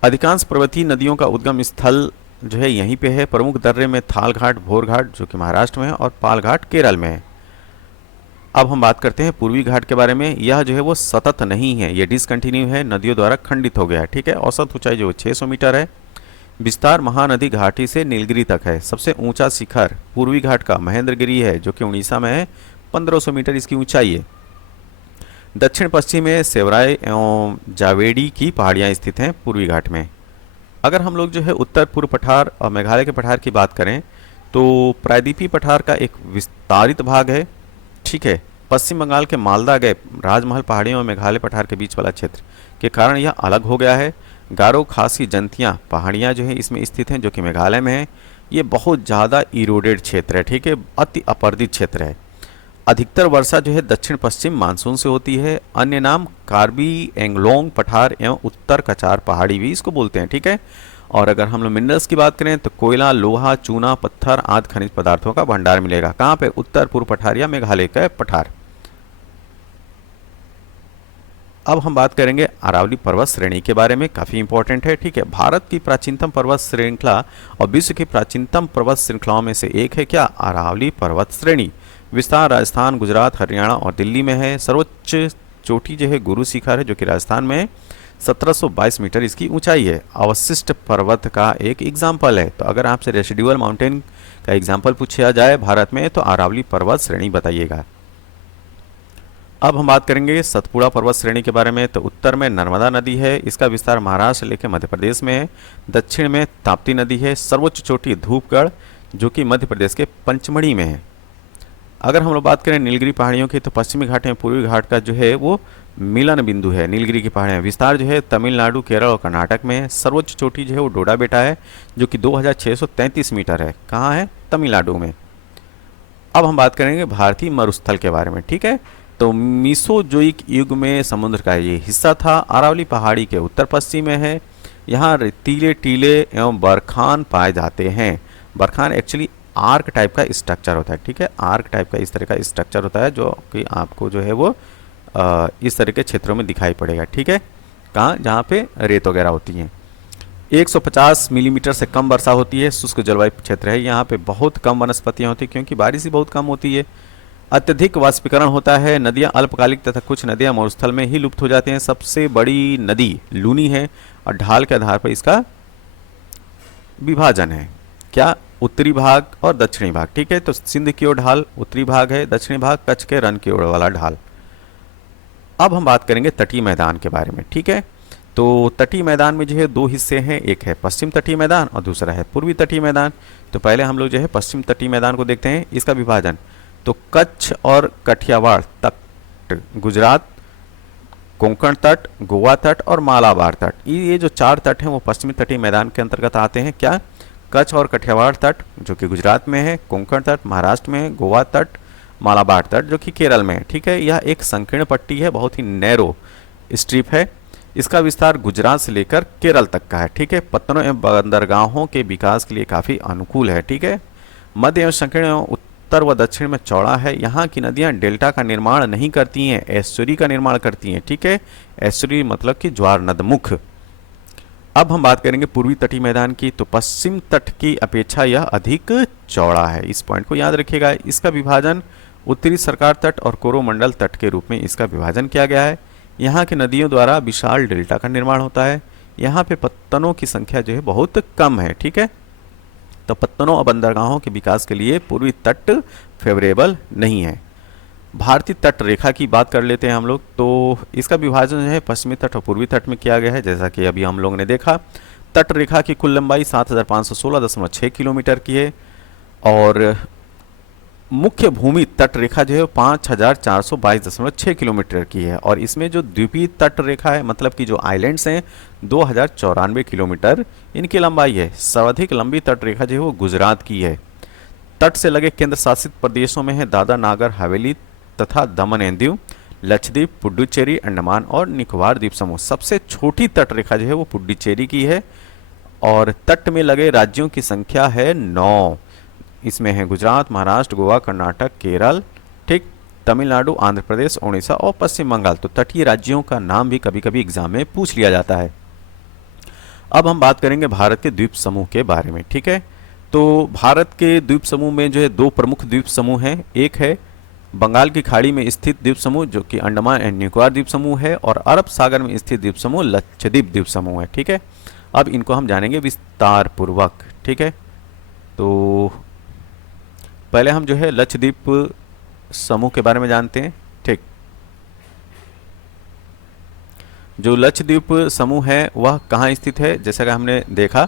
अधिकांश पर्वतीय नदियों का उद्गम स्थल जो है यहीं पे है। प्रमुख दर्रे में थाल घाट, भोर घाट जो कि महाराष्ट्र में है, और पाल घाट केरल में है। अब हम बात करते हैं पूर्वी घाट के बारे में। यह जो है वो सतत नहीं है, ये डिसकंटिन्यू है, नदियों द्वारा खंडित हो गया है, ठीक है। औसत ऊंचाई जो 600 मीटर है। विस्तार महानदी घाटी से नीलगिरी तक है। सबसे ऊंचा शिखर पूर्वी घाट का महेंद्रगिरी है, जो कि उड़ीसा में है, 1500 मीटर इसकी ऊंचाई है। दक्षिण पश्चिम में सेवराय एवं जावेडी की पहाड़ियाँ स्थित हैं पूर्वी घाट में। अगर हम लोग जो है उत्तर पूर्व पठार और मेघालय के पठार की बात करें तो प्रायद्वीपीय पठार का एक विस्तारित भाग है, ठीक है। पश्चिम बंगाल के मालदा गैप, राजमहल पहाड़ियों और मेघालय पठार के बीच वाला क्षेत्र के कारण यह अलग हो गया है। गारो खासी जंतियाँ पहाड़ियाँ जो है इसमें स्थित हैं, जो कि मेघालय में है। ये बहुत ज़्यादा इरोडेड क्षेत्र है, ठीक है, अति अपर्दित क्षेत्र है। अधिकतर वर्षा जो है दक्षिण पश्चिम मानसून से होती है। अन्य नाम कार्बी एंगलोंग पठार एवं उत्तर कचार पहाड़ी भी इसको बोलते हैं, ठीक है। और अगर हम लोग मिनरल्स की बात करें तो कोयला, लोहा, चूना, पत्थर आदि खनिज पदार्थों का भंडार मिलेगा। कहाँ पे? उत्तर पूर्व पठार या मेघालय का पठार। अब हम बात करेंगे अरावली पर्वत श्रेणी के बारे में, काफ़ी इंपॉर्टेंट है, ठीक है। भारत की प्राचीनतम पर्वत श्रृंखला और विश्व की प्राचीनतम पर्वत श्रृंखलाओं में से एक है क्या? अरावली पर्वत श्रेणी। विस्तार राजस्थान, गुजरात, हरियाणा और दिल्ली में है। सर्वोच्च चोटी जो है गुरु शिखर है, जो कि राजस्थान में है। 1722 मीटर इसकी ऊंचाई है। अवशिष्ट पर्वत का एक एग्जाम्पल है। तो अगर आपसे रेसिडुअल माउंटेन का एग्जाम्पल पूछा जाए भारत में तो अरावली पर्वत श्रेणी बताइएगा। अब हम बात करेंगे सतपुड़ा पर्वत श्रेणी के बारे में। तो उत्तर में नर्मदा नदी है, इसका विस्तार महाराष्ट्र लेकर मध्य प्रदेश में है। दक्षिण में ताप्ती नदी है। सर्वोच्च चोटी धूपगढ़, जो कि मध्य प्रदेश के पंचमढ़ी में है। अगर हम लोग बात करें नीलगिरी पहाड़ियों की तो पश्चिमी घाट में पूर्वी घाट का जो है वो मिलन बिंदु है नीलगिरी की पहाड़ियाँ। विस्तार जो है तमिलनाडु, केरल और कर्नाटक में है। सर्वोच्च चोटी जो है वो डोडा बेटा है, जो कि 2633 मीटर है। कहाँ है? तमिलनाडु में। अब हम बात करेंगे भारतीय मरुस्थल के बारे में, ठीक है। तो मीसोजोइक युग में समुद्र का ये हिस्सा था। अरावली पहाड़ी के उत्तर पश्चिम में है। यहाँ रेतीले टीले एवं बरखान पाए जाते हैं। बरखान एक्चुअली आर्क टाइप का स्ट्रक्चर होता है, ठीक है। आर्क टाइप का इस तरह का स्ट्रक्चर होता है, जो कि आपको जो है वो इस तरह के क्षेत्रों में दिखाई पड़ेगा, ठीक है। कहाँ? जहाँ पे रेत वगैरह होती हैं। 150 मिलीमीटर से कम वर्षा होती है। शुष्क जलवायु क्षेत्र है। यहाँ पे बहुत कम वनस्पतियाँ होती हैं, क्योंकि बारिश ही बहुत कम होती है। अत्यधिक वाष्पीकरण होता है। नदियाँ अल्पकालिक तथा कुछ नदियाँ मरुस्थल में ही लुप्त हो जाती हैं। सबसे बड़ी नदी लूनी है और ढाल के आधार पर इसका विभाजन है। क्या? उत्तरी भाग और दक्षिणी भाग, ठीक है। तो सिंध की ओर ढाल उत्तरी भाग है, दक्षिणी भाग कच्छ के रन की ओर वाला ढाल। अब हम बात करेंगे तटीय मैदान के बारे में, ठीक है। तो तटीय मैदान में जो है दो हिस्से हैं, एक है पश्चिम तटीय मैदान और दूसरा है पूर्वी तटीय मैदान। तो पहले हम लोग जो है पश्चिम तटीय मैदान को देखते हैं, इसका विभाजन। तो कच्छ और कठियावाड़ तट, गुजरात, कोंकण तट, गोवा तट और मालाबार तट, ये जो चार तट हैं वो पश्चिमी तटीय मैदान के अंतर्गत आते हैं। क्या? कच्छ और कठियावाड़ तट जो कि गुजरात में है, कोंकण तट महाराष्ट्र में है, गोवा तट, मालाबार तट जो कि केरल में है, ठीक है। यह एक संकीर्ण पट्टी है, बहुत ही नैरो स्ट्रिप है। इसका विस्तार गुजरात से लेकर केरल तक का है, ठीक है। पत्तनों एवं बंदरगाहों के विकास के लिए काफ़ी अनुकूल है, ठीक है। मध्य एवं संकीर्ण एवं उत्तर व दक्षिण में चौड़ा है। यहाँ की नदियाँ डेल्टा का निर्माण नहीं करती हैं, एस्चुरी का निर्माण करती हैं, ठीक है। एस्चुरी मतलब कि ज्वार नदमुख। अब हम बात करेंगे पूर्वी तटीय मैदान की। तो पश्चिम तट की अपेक्षा यह अधिक चौड़ा है, इस पॉइंट को याद रखिएगा। इसका विभाजन उत्तरी सरकार तट और कोरोमंडल तट के रूप में इसका विभाजन किया गया है। यहाँ की नदियों द्वारा विशाल डेल्टा का निर्माण होता है। यहाँ पे पत्तनों की संख्या जो है बहुत कम है, ठीक है। तो पत्तनों और बंदरगाहों के विकास के लिए पूर्वी तट फेवरेबल नहीं है। भारतीय तट रेखा की बात कर लेते हैं हम लोग। तो इसका विभाजन जो है पश्चिमी तट और पूर्वी तट में किया गया है, जैसा कि अभी हम लोगों ने देखा। तट रेखा की कुल लंबाई 7516.6 किलोमीटर की है और मुख्य भूमि तट रेखा जो है 5422.6 किलोमीटर की है। और इसमें जो द्वीपीय तट रेखा है, मतलब कि जो आइलैंड्स हैं, 2094 किलोमीटर इनकी लंबाई है। सर्वाधिक लंबी तट रेखा जो है वो गुजरात की है। तट से लगे केंद्र शासित प्रदेशों में है दादरा नागर हवेली तथा दमन एंड दीव, लक्षद्वीप, पुडुचेरी, अंडमान और निकोबार द्वीप समूह। सबसे छोटी तट रेखा जो है वो पुडुचेरी की है और तट में लगे राज्यों की संख्या है 9। इसमें है गुजरात, महाराष्ट्र, गोवा, कर्नाटक, केरल, ठीक, तमिलनाडु, आंध्र प्रदेश, उड़ीसा और पश्चिम बंगाल। तो तटीय राज्यों का नाम भी कभी कभी एग्जाम में पूछ लिया जाता है। अब हम बात करेंगे भारत के द्वीप समूह के बारे में, ठीक है। तो भारत के द्वीप समूह में जो है दो प्रमुख द्वीप समूह हैं। एक है बंगाल की खाड़ी में स्थित द्वीप समूह जो कि अंडमान एंड निकोबार द्वीप समूह है और अरब सागर में स्थित द्वीप समूह लक्षद्वीप द्वीप समूह है, ठीक है। अब इनको हम जानेंगे विस्तार पूर्वक, ठीक है। तो पहले हम जो है लक्षद्वीप समूह के बारे में जानते हैं, ठीक। जो लक्षद्वीप समूह है वह कहाँ स्थित है? जैसा कि हमने देखा,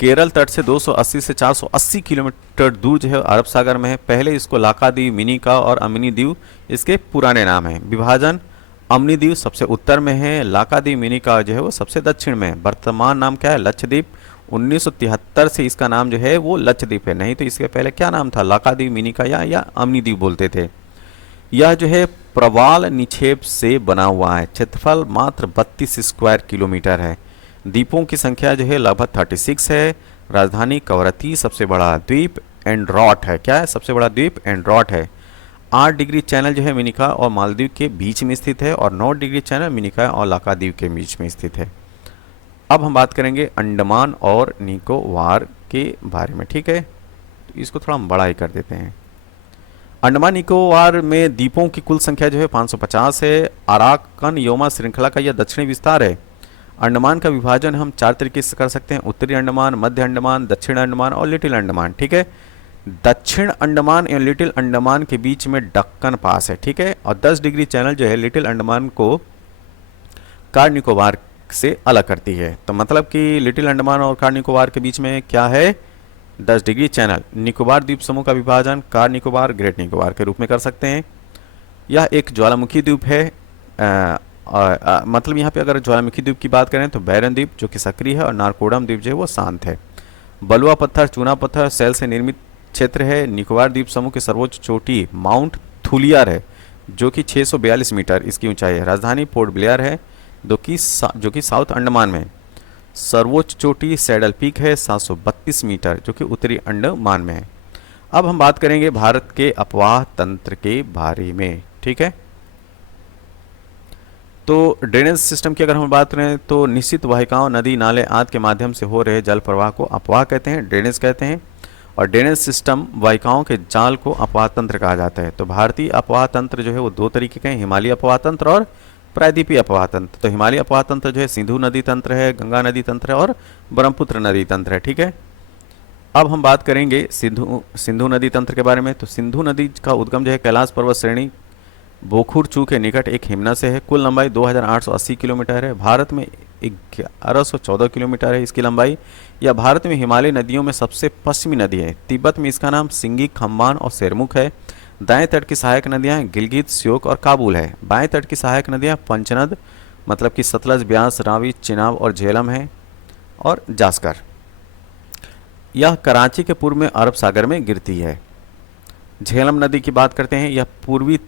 केरल तट से 280 से 480 किलोमीटर दूर जो है अरब सागर में है। पहले इसको लाकाद्वीप, मिनिका और अमिनी द्वीप इसके पुराने नाम हैं। विभाजन, अमिनी द्वीप सबसे उत्तर में है, लाकाद्वीप मिनिका जो है वो सबसे दक्षिण में है। वर्तमान नाम क्या है? लक्षद्वीप। 1973 से इसका नाम जो है वो लक्षद्वीप है, नहीं तो इसके पहले क्या नाम था? लाकाद्वीप, मिनिका या अमिनी द्वीप बोलते थे। यह जो है प्रवाल निक्षेप से बना हुआ है। क्षेत्रफल मात्र 32 स्क्वायर किलोमीटर है। द्वीपों की संख्या जो है लगभग 36 है। राजधानी कवरत्ती, सबसे बड़ा द्वीप एंड्रॉट है। क्या है? सबसे बड़ा द्वीप एंड्रॉट है। 8 डिग्री चैनल जो है मिनिका और मालदीव के बीच में स्थित है, और 9 डिग्री चैनल मिनिका और लाकाद्वीप के बीच में स्थित है। अब हम बात करेंगे अंडमान और निकोबार के बारे में, ठीक है। तो इसको थोड़ा हम बड़ा ही कर देते हैं। अंडमान निकोबार में द्वीपों की कुल संख्या जो है 550 है। अराकन योमा श्रृंखला का यह दक्षिणी विस्तार है। अंडमान का विभाजन हम 4 तरीके से कर सकते हैं: उत्तरी अंडमान, मध्य अंडमान, दक्षिण अंडमान और लिटिल अंडमान, ठीक है। दक्षिण अंडमान एवं लिटिल अंडमान के बीच में दक्कन पास है, ठीक है। और 10 डिग्री चैनल जो है लिटिल अंडमान को कार निकोबार से अलग करती है। तो मतलब कि लिटिल अंडमान और कार निकोबार के बीच में क्या है? 10 डिग्री चैनल। निकोबार द्वीप समूह का विभाजन कार निकोबार, ग्रेट निकोबार के रूप में कर सकते हैं। यह एक ज्वालामुखी द्वीप है। मतलब यहाँ पे अगर ज्वालामुखी द्वीप की बात करें तो बैरन द्वीप जो कि सक्रिय है, और नारकोडम द्वीप जो है वो शांत है। बलुआ पत्थर, चूना पत्थर, सेल से निर्मित क्षेत्र है। निकोबार द्वीप समूह की सर्वोच्च चोटी माउंट थुलियर है, जो कि 642 मीटर इसकी ऊंचाई है। राजधानी पोर्ट ब्लेयर है, जो कि साउथ अंडमान में। सर्वोच्च चोटी सैडल पीक है, 732 मीटर, जो कि उत्तरी अंडमान में है। अब हम बात करेंगे भारत के अपवाह तंत्र के बारे में, ठीक है। तो ड्रेनेज सिस्टम की अगर हम बात करें तो निश्चित वाहिकाओं, नदी, नाले आदि के माध्यम से हो रहे जल प्रवाह को अपवाह कहते हैं, ड्रेनेज कहते हैं। और ड्रेनेज सिस्टम वाहिकाओं के जाल को अपवाह तंत्र कहा जाता है। तो भारतीय अपवाह तंत्र जो है वो 2 तरीके के हैं: हिमालयी अपवाह तंत्र और प्रायद्वीपीय अपवाह तंत्र। तो हिमालयी अपवाह तंत्र जो है सिंधु नदी तंत्र है, गंगा नदी तंत्र है और ब्रह्मपुत्र नदी तंत्र है, ठीक है। अब हम बात करेंगे सिंधु नदी तंत्र के बारे में। तो सिंधु नदी का उद्गम जो है कैलाश पर्वत श्रेणी बोखुरचू के निकट एक हिमना से है। कुल लंबाई 2880 किलोमीटर है। भारत में 1114 किलोमीटर है इसकी लंबाई। यह भारत में हिमालय नदियों में सबसे पश्चिमी नदी है। तिब्बत में इसका नाम सिंगी, खम्बान और सेरमुख है। दाएं तट की सहायक नदियां गिलगित, श्योक और काबुल है। बाएं तट की सहायक नदियां पंचनद मतलब कि सतलज, ब्यास, रावी, चिनाब और झेलम है, और जास्कर। यह कराची के पूर्व में अरब सागर में गिरती है। झेलम नदी की बात करते हैं। यह पूर्वी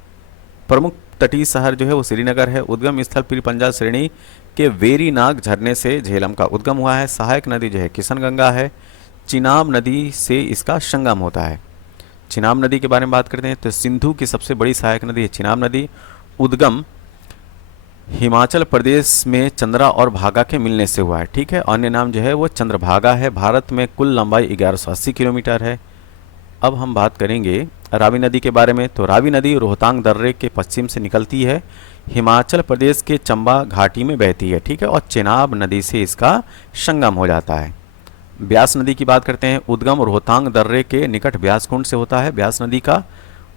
प्रमुख तटीय शहर जो है वो श्रीनगर है। उद्गम स्थल पीर पंजाल श्रेणी के वेरी नाग झरने से झेलम का उद्गम हुआ है। सहायक नदी जो है किशनगंगा है। चिनाब नदी से इसका संगम होता है। चिनाब नदी के बारे में बात करते हैं तो सिंधु की सबसे बड़ी सहायक नदी है चिनाब नदी। उद्गम हिमाचल प्रदेश में चंद्रा और भागा के मिलने से हुआ है, ठीक है। अन्य नाम जो है वो चंद्रभागा है। भारत में कुल लंबाई 1180 किलोमीटर है। अब हम बात करेंगे रावी नदी के बारे में। तो रावी नदी रोहतांग दर्रे के पश्चिम से निकलती है, हिमाचल प्रदेश के चंबा घाटी में बहती है, ठीक है, और चेनाब नदी से इसका संगम हो जाता है। ब्यास नदी की बात करते हैं। उद्गम रोहतांग दर्रे के निकट ब्यास कुंड से होता है। ब्यास नदी का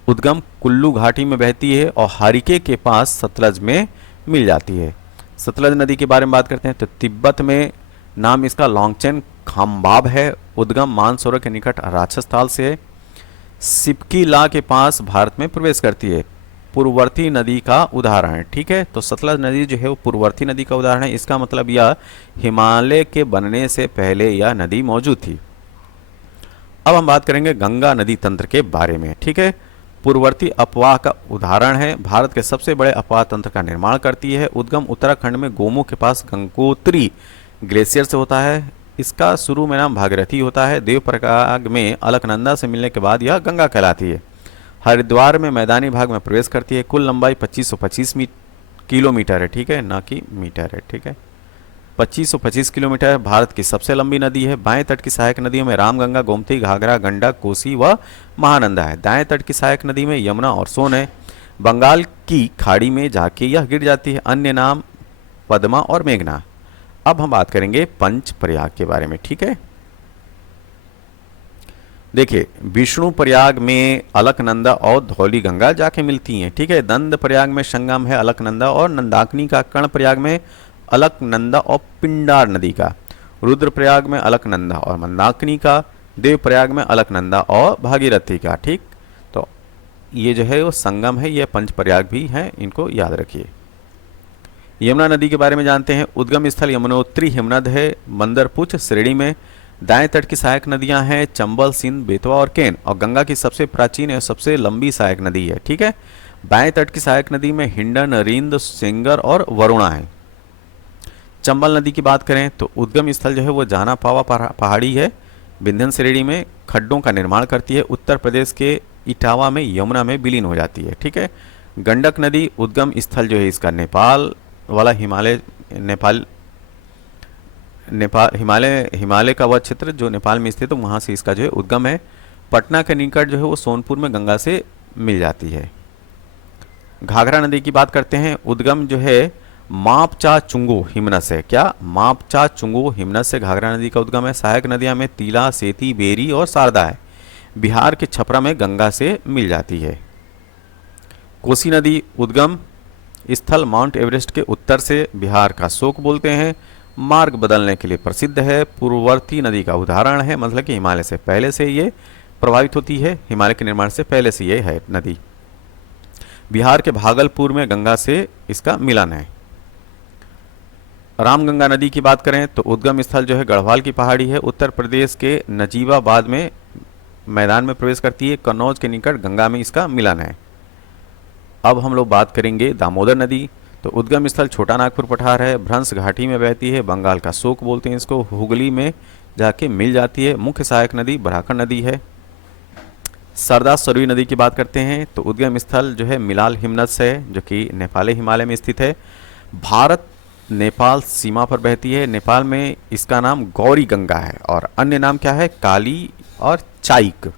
उद्गम कुल्लू घाटी में बहती है और हारिके के पास सतलज में मिल जाती है। सतलज नदी के बारे में बात करते हैं तो तिब्बत में नाम इसका लॉन्गचेन खाम्बाब है। उद्गम मानसरोवर के निकट राक्षसताल से सिपकी ला के पास भारत में प्रवेश करती है। पूर्ववर्ती नदी का उदाहरण है, ठीक है। तो सतलज नदी जो है वो पूर्ववर्ती नदी का उदाहरण है। इसका मतलब यह हिमालय के बनने से पहले यह नदी मौजूद थी। अब हम बात करेंगे गंगा नदी तंत्र के बारे में, ठीक है। पूर्ववर्ती अपवाह का उदाहरण है। भारत के सबसे बड़े अपवाह तंत्र का निर्माण करती है। उद्गम उत्तराखंड में गोमू के पास गंगोत्री ग्लेशियर से होता है। इसका शुरू में नाम भागीरथी होता है। देवप्रयाग में अलकनंदा से मिलने के बाद यह गंगा कहलाती है। हरिद्वार में मैदानी भाग में प्रवेश करती है। कुल लंबाई 2525 किलोमीटर है, ठीक है, ना कि मीटर है, ठीक है। 2525 किलोमीटर भारत की सबसे लंबी नदी है। बाएं तट की सहायक नदियों में रामगंगा, गोमती, घाघरा, गंडक, कोसी व महानंदा है। दाएं तट की सहायक नदी में यमुना और सोन है। बंगाल की खाड़ी में जाके यह गिर जाती है। अन्य नाम पद्मा और मेघना। अब हम बात करेंगे पंच प्रयाग के बारे में, ठीक है। देखिए, विष्णु प्रयाग में अलकनंदा और धौली गंगा जाके मिलती हैं, ठीक है। दंद प्रयाग में संगम है अलकनंदा और नंदाकिनी का। कर्ण प्रयाग में अलकनंदा और पिंडार नदी का, रुद्रप्रयाग में अलकनंदा और मंदाकिनी का, देवप्रयाग में अलकनंदा और भागीरथी का। ठीक, तो ये जो है वो संगम है, ये पंचप्रयाग भी हैं, इनको याद रखिए। यमुना नदी के बारे में जानते हैं। उद्गम स्थल यमुनोत्री हिमनद है मंदरपुछ श्रेणी में। दाएं तट की सहायक नदियां हैं चंबल, सिंध, बेतवा और केन, और गंगा की सबसे प्राचीन और सबसे लंबी सहायक नदी है। ठीक है, बाएं तट की सहायक नदी में हिंडन, रिंद, सेंगर और वरुणा है। चंबल नदी की बात करें तो उद्गम स्थल जो है वो जाना पावा पहाड़ी है, विंध्य श्रेणी में खड्डों का निर्माण करती है। उत्तर प्रदेश के इटावा में यमुना में विलीन हो जाती है। ठीक है, गंडक नदी उद्गम स्थल जो है इसका नेपाल वाला हिमालय का वह क्षेत्र जो नेपाल में स्थित है, तो वहाँ से इसका जो है उद्गम है। पटना के निकट जो है वो सोनपुर में गंगा से मिल जाती है। घाघरा नदी की बात करते हैं। उद्गम जो है मापचा चुंगो हिमनस है। क्या? मापचा चुंगो हिमनस से घाघरा नदी का उद्गम है। सहायक नदियां में तीला, सेती, बेरी और शारदा है। बिहार के छपरा में गंगा से मिल जाती है। कोसी नदी उद्गम स्थल माउंट एवरेस्ट के उत्तर से बिहार का शोक बोलते हैं। मार्ग बदलने के लिए प्रसिद्ध है। पूर्ववर्ती नदी का उदाहरण है, मतलब कि हिमालय से पहले से ये प्रभावित होती है, हिमालय के निर्माण से पहले से ये है नदी। बिहार के भागलपुर में गंगा से इसका मिलन है। रामगंगा नदी की बात करें तो उद्गम स्थल जो है गढ़वाल की पहाड़ी है। उत्तर प्रदेश के नजीबाबाद में मैदान में प्रवेश करती है। कन्नौज के निकट गंगा में इसका मिलन है। अब हम लोग बात करेंगे दामोदर नदी। तो उद्गम स्थल छोटा नागपुर पठार है। भ्रंश घाटी में बहती है। बंगाल का शोक बोलते हैं इसको। हुगली में जाके मिल जाती है। मुख्य सहायक नदी बराकर नदी है। सरदार सरुई नदी की बात करते हैं तो उद्गम स्थल जो है मिलाल हिमनस है, जो कि नेपाली हिमालय में स्थित है। भारत नेपाल सीमा पर बहती है। नेपाल में इसका नाम गौरी गंगा है और अन्य नाम क्या है? काली और चाइक।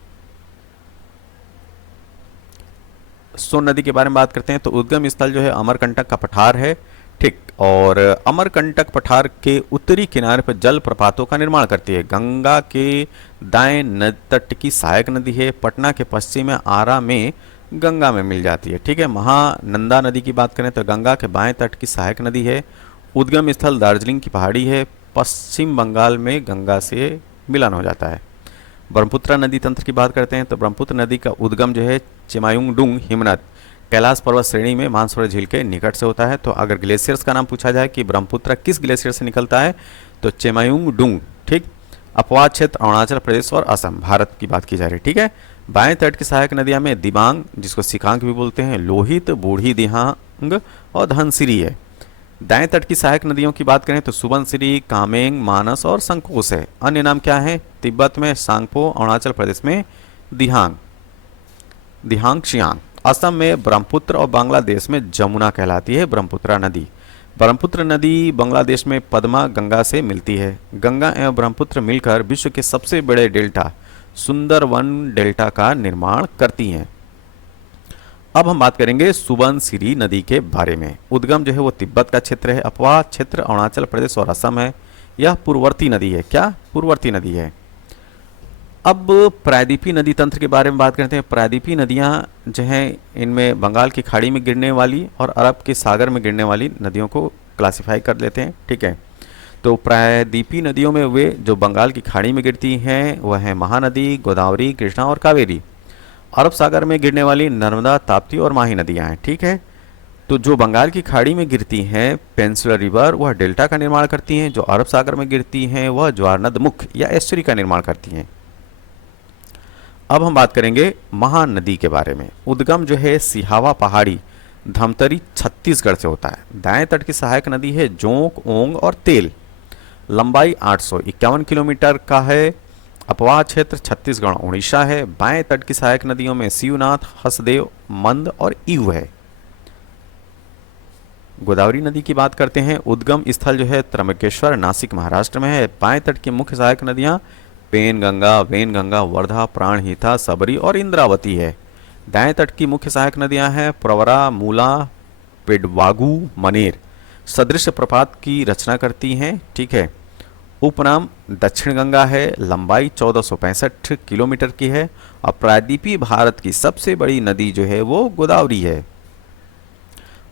सोन नदी के बारे में बात करते हैं तो उद्गम स्थल जो है अमरकंटक का पठार है। ठीक, और अमरकंटक पठार के उत्तरी किनारे पर जल प्रपातों का निर्माण करती है। गंगा के दाएं तट की सहायक नदी है। पटना के पश्चिम में आरा में गंगा में मिल जाती है। ठीक है, महानंदा नदी की बात करें तो गंगा के बाएं तट की सहायक नदी है। उद्गम स्थल दार्जिलिंग की पहाड़ी है। पश्चिम बंगाल में गंगा से मिलन हो जाता है। ब्रह्मपुत्र नदी तंत्र की बात करते हैं तो ब्रह्मपुत्र नदी का उद्गम जो है चिमायुंगडुंग हिमनद कैलाश पर्वत श्रेणी में मानसरोवर झील के निकट से होता है। तो अगर ग्लेशियर्स का नाम पूछा जाए कि ब्रह्मपुत्र किस ग्लेशियर से निकलता है तो चिमायुंगडुंग। ठीक, अपवाद क्षेत्र अरुणाचल प्रदेश और असम भारत की बात की जा रही है। ठीक है, बाएं तट की सहायक नदियां में दिबांग, जिसको सिकांग भी बोलते हैं, लोहित, बूढ़ी दिहांग और धनसिरी है। दाएं तट की सहायक नदियों की बात करें तो सुबनसिरी, कामेंग, मानस और संकोस है। अन्य नाम क्या है? तिब्बत में सांगपो, अरुणाचल प्रदेश में दिहांग शियांग। असम में ब्रह्मपुत्र और बांग्लादेश में जमुना कहलाती है ब्रह्मपुत्र नदी। ब्रह्मपुत्र नदी बांग्लादेश में पद्मा गंगा से मिलती है। गंगा एवं ब्रह्मपुत्र मिलकर विश्व के सबसे बड़े डेल्टा सुंदरवन डेल्टा का निर्माण करती हैं। अब हम बात करेंगे सुबनसिरी नदी के बारे में। उद्गम जो है वो तिब्बत का क्षेत्र है। अपवाद क्षेत्र अरुणाचल प्रदेश और असम है। यह पूर्ववर्ती नदी है। क्या? पूर्ववर्ती नदी है। अब प्रायद्वीपीय नदी तंत्र के बारे में बात करते हैं। प्रायद्वीपीय नदियां जो हैं इनमें बंगाल की खाड़ी में गिरने वाली और अरब के सागर में गिरने वाली नदियों को क्लासिफाई कर लेते हैं। ठीक है, तो प्रायद्वीपीय नदियों में वे जो बंगाल की खाड़ी में गिरती हैं वह है महानदी, गोदावरी, कृष्णा और कावेरी। अरब सागर में गिरने वाली नर्मदा, ताप्ती और माही नदियां हैं। ठीक है, तो जो बंगाल की खाड़ी में गिरती हैं पेनिनसुलर रिवर वह डेल्टा का निर्माण करती हैं। जो अरब सागर में गिरती हैं वह ज्वारनद मुख या एस्चुरी का निर्माण करती हैं। अब हम बात करेंगे महानदी के बारे में। उद्गम जो है सिहावा पहाड़ी धमतरी छत्तीसगढ़ से होता है। दाएं तट की सहायक नदी है जोंक, ओंग और तेल। लंबाई 851 किलोमीटर का है। अपवाद क्षेत्र छत्तीसगढ़ उड़ीसा है। बाएं तट की सहायक नदियों में शिवनाथ, हसदेव, मंद और ईव है। गोदावरी नदी की बात करते हैं। उद्गम स्थल जो है त्र्यंबकेश्वर नासिक महाराष्ट्र में है। बाएं तट की मुख्य सहायक नदियां पेनगंगा, वेनगंगा, वर्धा, प्राणहिता, सबरी और इंद्रावती है। दाएं तट की मुख्य सहायक नदियां हैं प्रवरा, मूला, पेडवागू, मनेर। सदृश प्रपात की रचना करती हैं। ठीक है, उपनाम दक्षिण गंगा है। लंबाई 1465 किलोमीटर की है और प्रायद्वीपीय भारत की सबसे बड़ी नदी जो है वो गोदावरी है।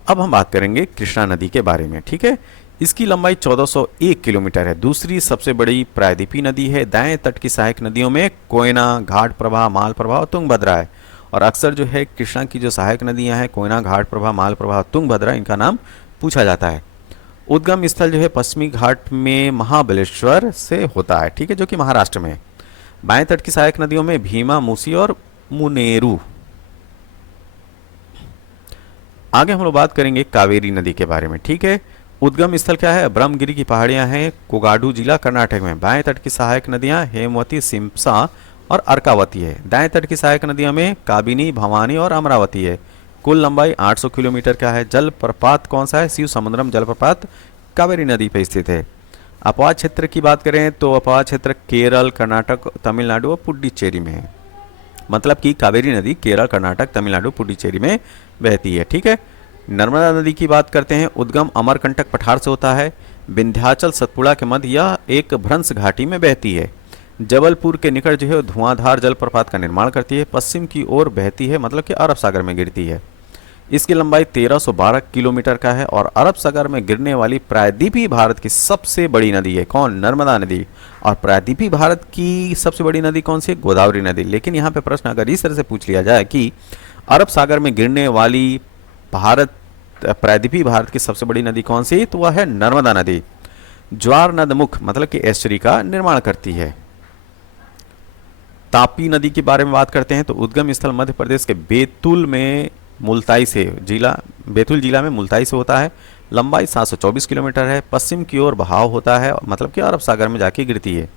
अब हम बात करेंगे कृष्णा नदी के बारे में। ठीक है, इसकी लंबाई 1401 किलोमीटर है। दूसरी सबसे बड़ी प्रायद्वीपीय नदी है। दाएं तट की सहायक नदियों में कोयना, घाट प्रभा, माल प्रभा और तुंगभद्रा है। और अक्सर जो है कृष्णा की जो सहायक नदियां हैं, कोयना, घाट प्रभा, माल प्रभा, तुंगभद्रा, इनका नाम पूछा जाता है। उद्गम स्थल जो है पश्चिमी घाट में महाबलेश्वर से होता है, ठीक है, जो कि महाराष्ट्र में है। बाएं तट की सहायक नदियों में भीमा, मूसी और मुनेरू। आगे हम लोग बात करेंगे कावेरी नदी के बारे में, ठीक है। उद्गम स्थल क्या है? ब्रह्मगिरी की पहाड़ियां हैं, कोगाडू जिला कर्नाटक में। बाएं तट की सहायक नदियां हेमवती, सिम्सा और अर्कावती है। दाएं तट की सहायक नदियों में काबिनी, भवानी और अमरावती है। कुल लंबाई 800 किलोमीटर का है। जलप्रपात कौन सा है? शिव समुद्रम जलप्रपात कावेरी नदी पर स्थित है। अपवाद क्षेत्र की बात करें तो अपवाद क्षेत्र केरल, कर्नाटक, तमिलनाडु और पुडुचेरी में है। मतलब कि कावेरी नदी केरल, कर्नाटक, तमिलनाडु, पुडुचेरी में बहती है, ठीक है। नर्मदा नदी की बात करते हैं। उद्गम अमरकंटक पठार से होता है। विंध्याचल सतपुड़ा के मध्य यह एक भ्रंश घाटी में बहती है। जबलपुर के निकट जो है धुआंधार जलप्रपात का निर्माण करती है। पश्चिम की ओर बहती है, मतलब कि अरब सागर में गिरती है। इसकी लंबाई 1312 किलोमीटर का है और अरब सागर में गिरने वाली प्रायद्वीपीय भारत की सबसे बड़ी नदी है। कौन? नर्मदा नदी। और प्रायद्वीपीय भारत की सबसे बड़ी नदी कौन सी है? गोदावरी नदी। लेकिन यहाँ पे प्रश्न अगर इस तरह से पूछ लिया जाए कि अरब सागर में गिरने वाली प्रायद्वीपीय भारत की सबसे बड़ी नदी कौन सी, तो वह है नर्मदा नदी। ज्वार नदमुख मतलब कि एस्चुरी का निर्माण करती है। तापी नदी के बारे में बात करते हैं तो उद्गम स्थल मध्य प्रदेश के बैतूल में मुल्ताई से बैतूल जिला में मुल्ताई से होता है। लंबाई 724 किलोमीटर है। पश्चिम की ओर बहाव होता है, मतलब कि अरब सागर में जाके गिरती है।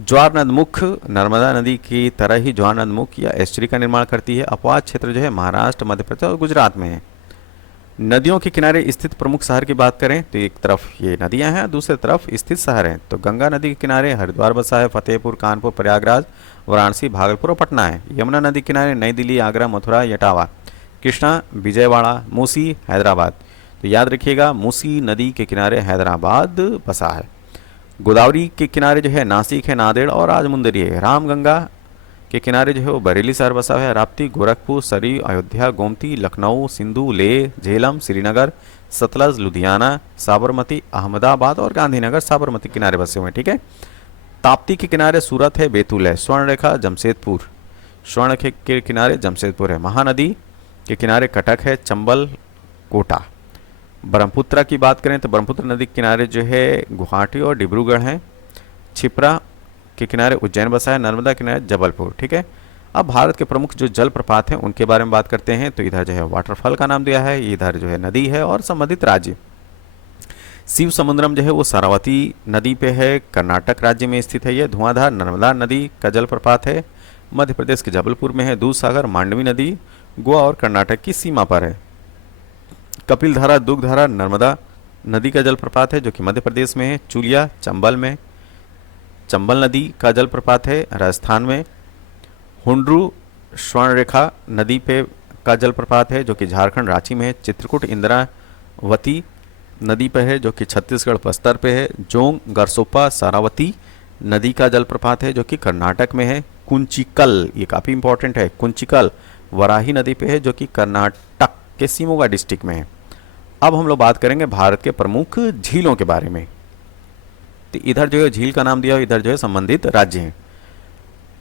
ज्वार नदमुख नर्मदा नदी की तरह ही ज्वार नदमुख या एस्चुरी का निर्माण करती है। अपवाद क्षेत्र जो है महाराष्ट्र, मध्य प्रदेश और गुजरात में है। नदियों के किनारे स्थित प्रमुख शहर की बात करें तो एक तरफ ये नदियां हैं, दूसरी तरफ स्थित शहर हैं। तो गंगा नदी के किनारे हरिद्वार बसा है, फतेहपुर, कानपुर, प्रयागराज, वाराणसी, भागलपुर और पटना है। यमुना नदी किनारे नई दिल्ली, आगरा, मथुरा, इटावा। कृष्णा, विजयवाड़ा, मूसी, हैदराबाद। तो याद रखिएगा मूसी नदी के किनारे हैदराबाद बसा है। गोदावरी के किनारे जो है नासिक है, नांदेड़ और राजमुंदरी है। रामगंगा के किनारे जो है वो बरेली शहर बसा हुआ है। राप्ती, गोरखपुर, सरी, अयोध्या, गोमती, लखनऊ, सिंधु, लेह, झेलम, श्रीनगर, सतलज, लुधियाना, साबरमती, अहमदाबाद और गांधीनगर साबरमती किनारे बसे हुए हैं, ठीक है। ताप्ती के किनारे सूरत है, बैतूल है। स्वर्णरेखा जमशेदपुर, स्वर्णरेखा के किनारे जमशेदपुर है। महानदी के किनारे कटक है, चंबल, कोटा। ब्रह्मपुत्रा की बात करें तो ब्रह्मपुत्र नदी के किनारे जो है गुवाहाटी और डिब्रूगढ़ है। क्षिप्रा के किनारे उज्जैन बसा है। नर्मदा किनारे जबलपुर, ठीक है। अब भारत के प्रमुख जो जलप्रपात हैं उनके बारे में बात करते हैं तो इधर जो है वाटरफॉल का नाम दिया है, इधर जो है नदी है और संबंधित राज्य। शिव समुद्रम जो है वो सारावती नदी पे है, कर्नाटक राज्य में स्थित है। यह धुआंधार नर्मदा नदी का जलप्रपात है, मध्य प्रदेश के जबलपुर में है। दूधसागर, मांडवी नदी गोवा और कर्नाटक की सीमा पर है। कपिलधारा, दुग्धधारा नर्मदा नदी का जलप्रपात है जो कि मध्य प्रदेश में है। चुलिया चंबल में, चंबल नदी का जलप्रपात है राजस्थान में। हुंड्रू स्वर्णरेखा नदी पे का जलप्रपात है जो कि झारखंड रांची में है। चित्रकूट इंद्रावती नदी पे है जो कि छत्तीसगढ़ बस्तर पे है। जोंग गरसोपा सारावती नदी का जलप्रपात है जो कि कर्नाटक में है। कुंचिकल, ये काफ़ी इंपॉर्टेंट है, कुंचिकल वराही नदी पे है जो कि कर्नाटक के शिमोगा डिस्ट्रिक्ट में है। अब हम लोग बात करेंगे भारत के प्रमुख झीलों के बारे में। तो इधर जो है झील का नाम दिया, इधर जो है संबंधित राज्य हैं।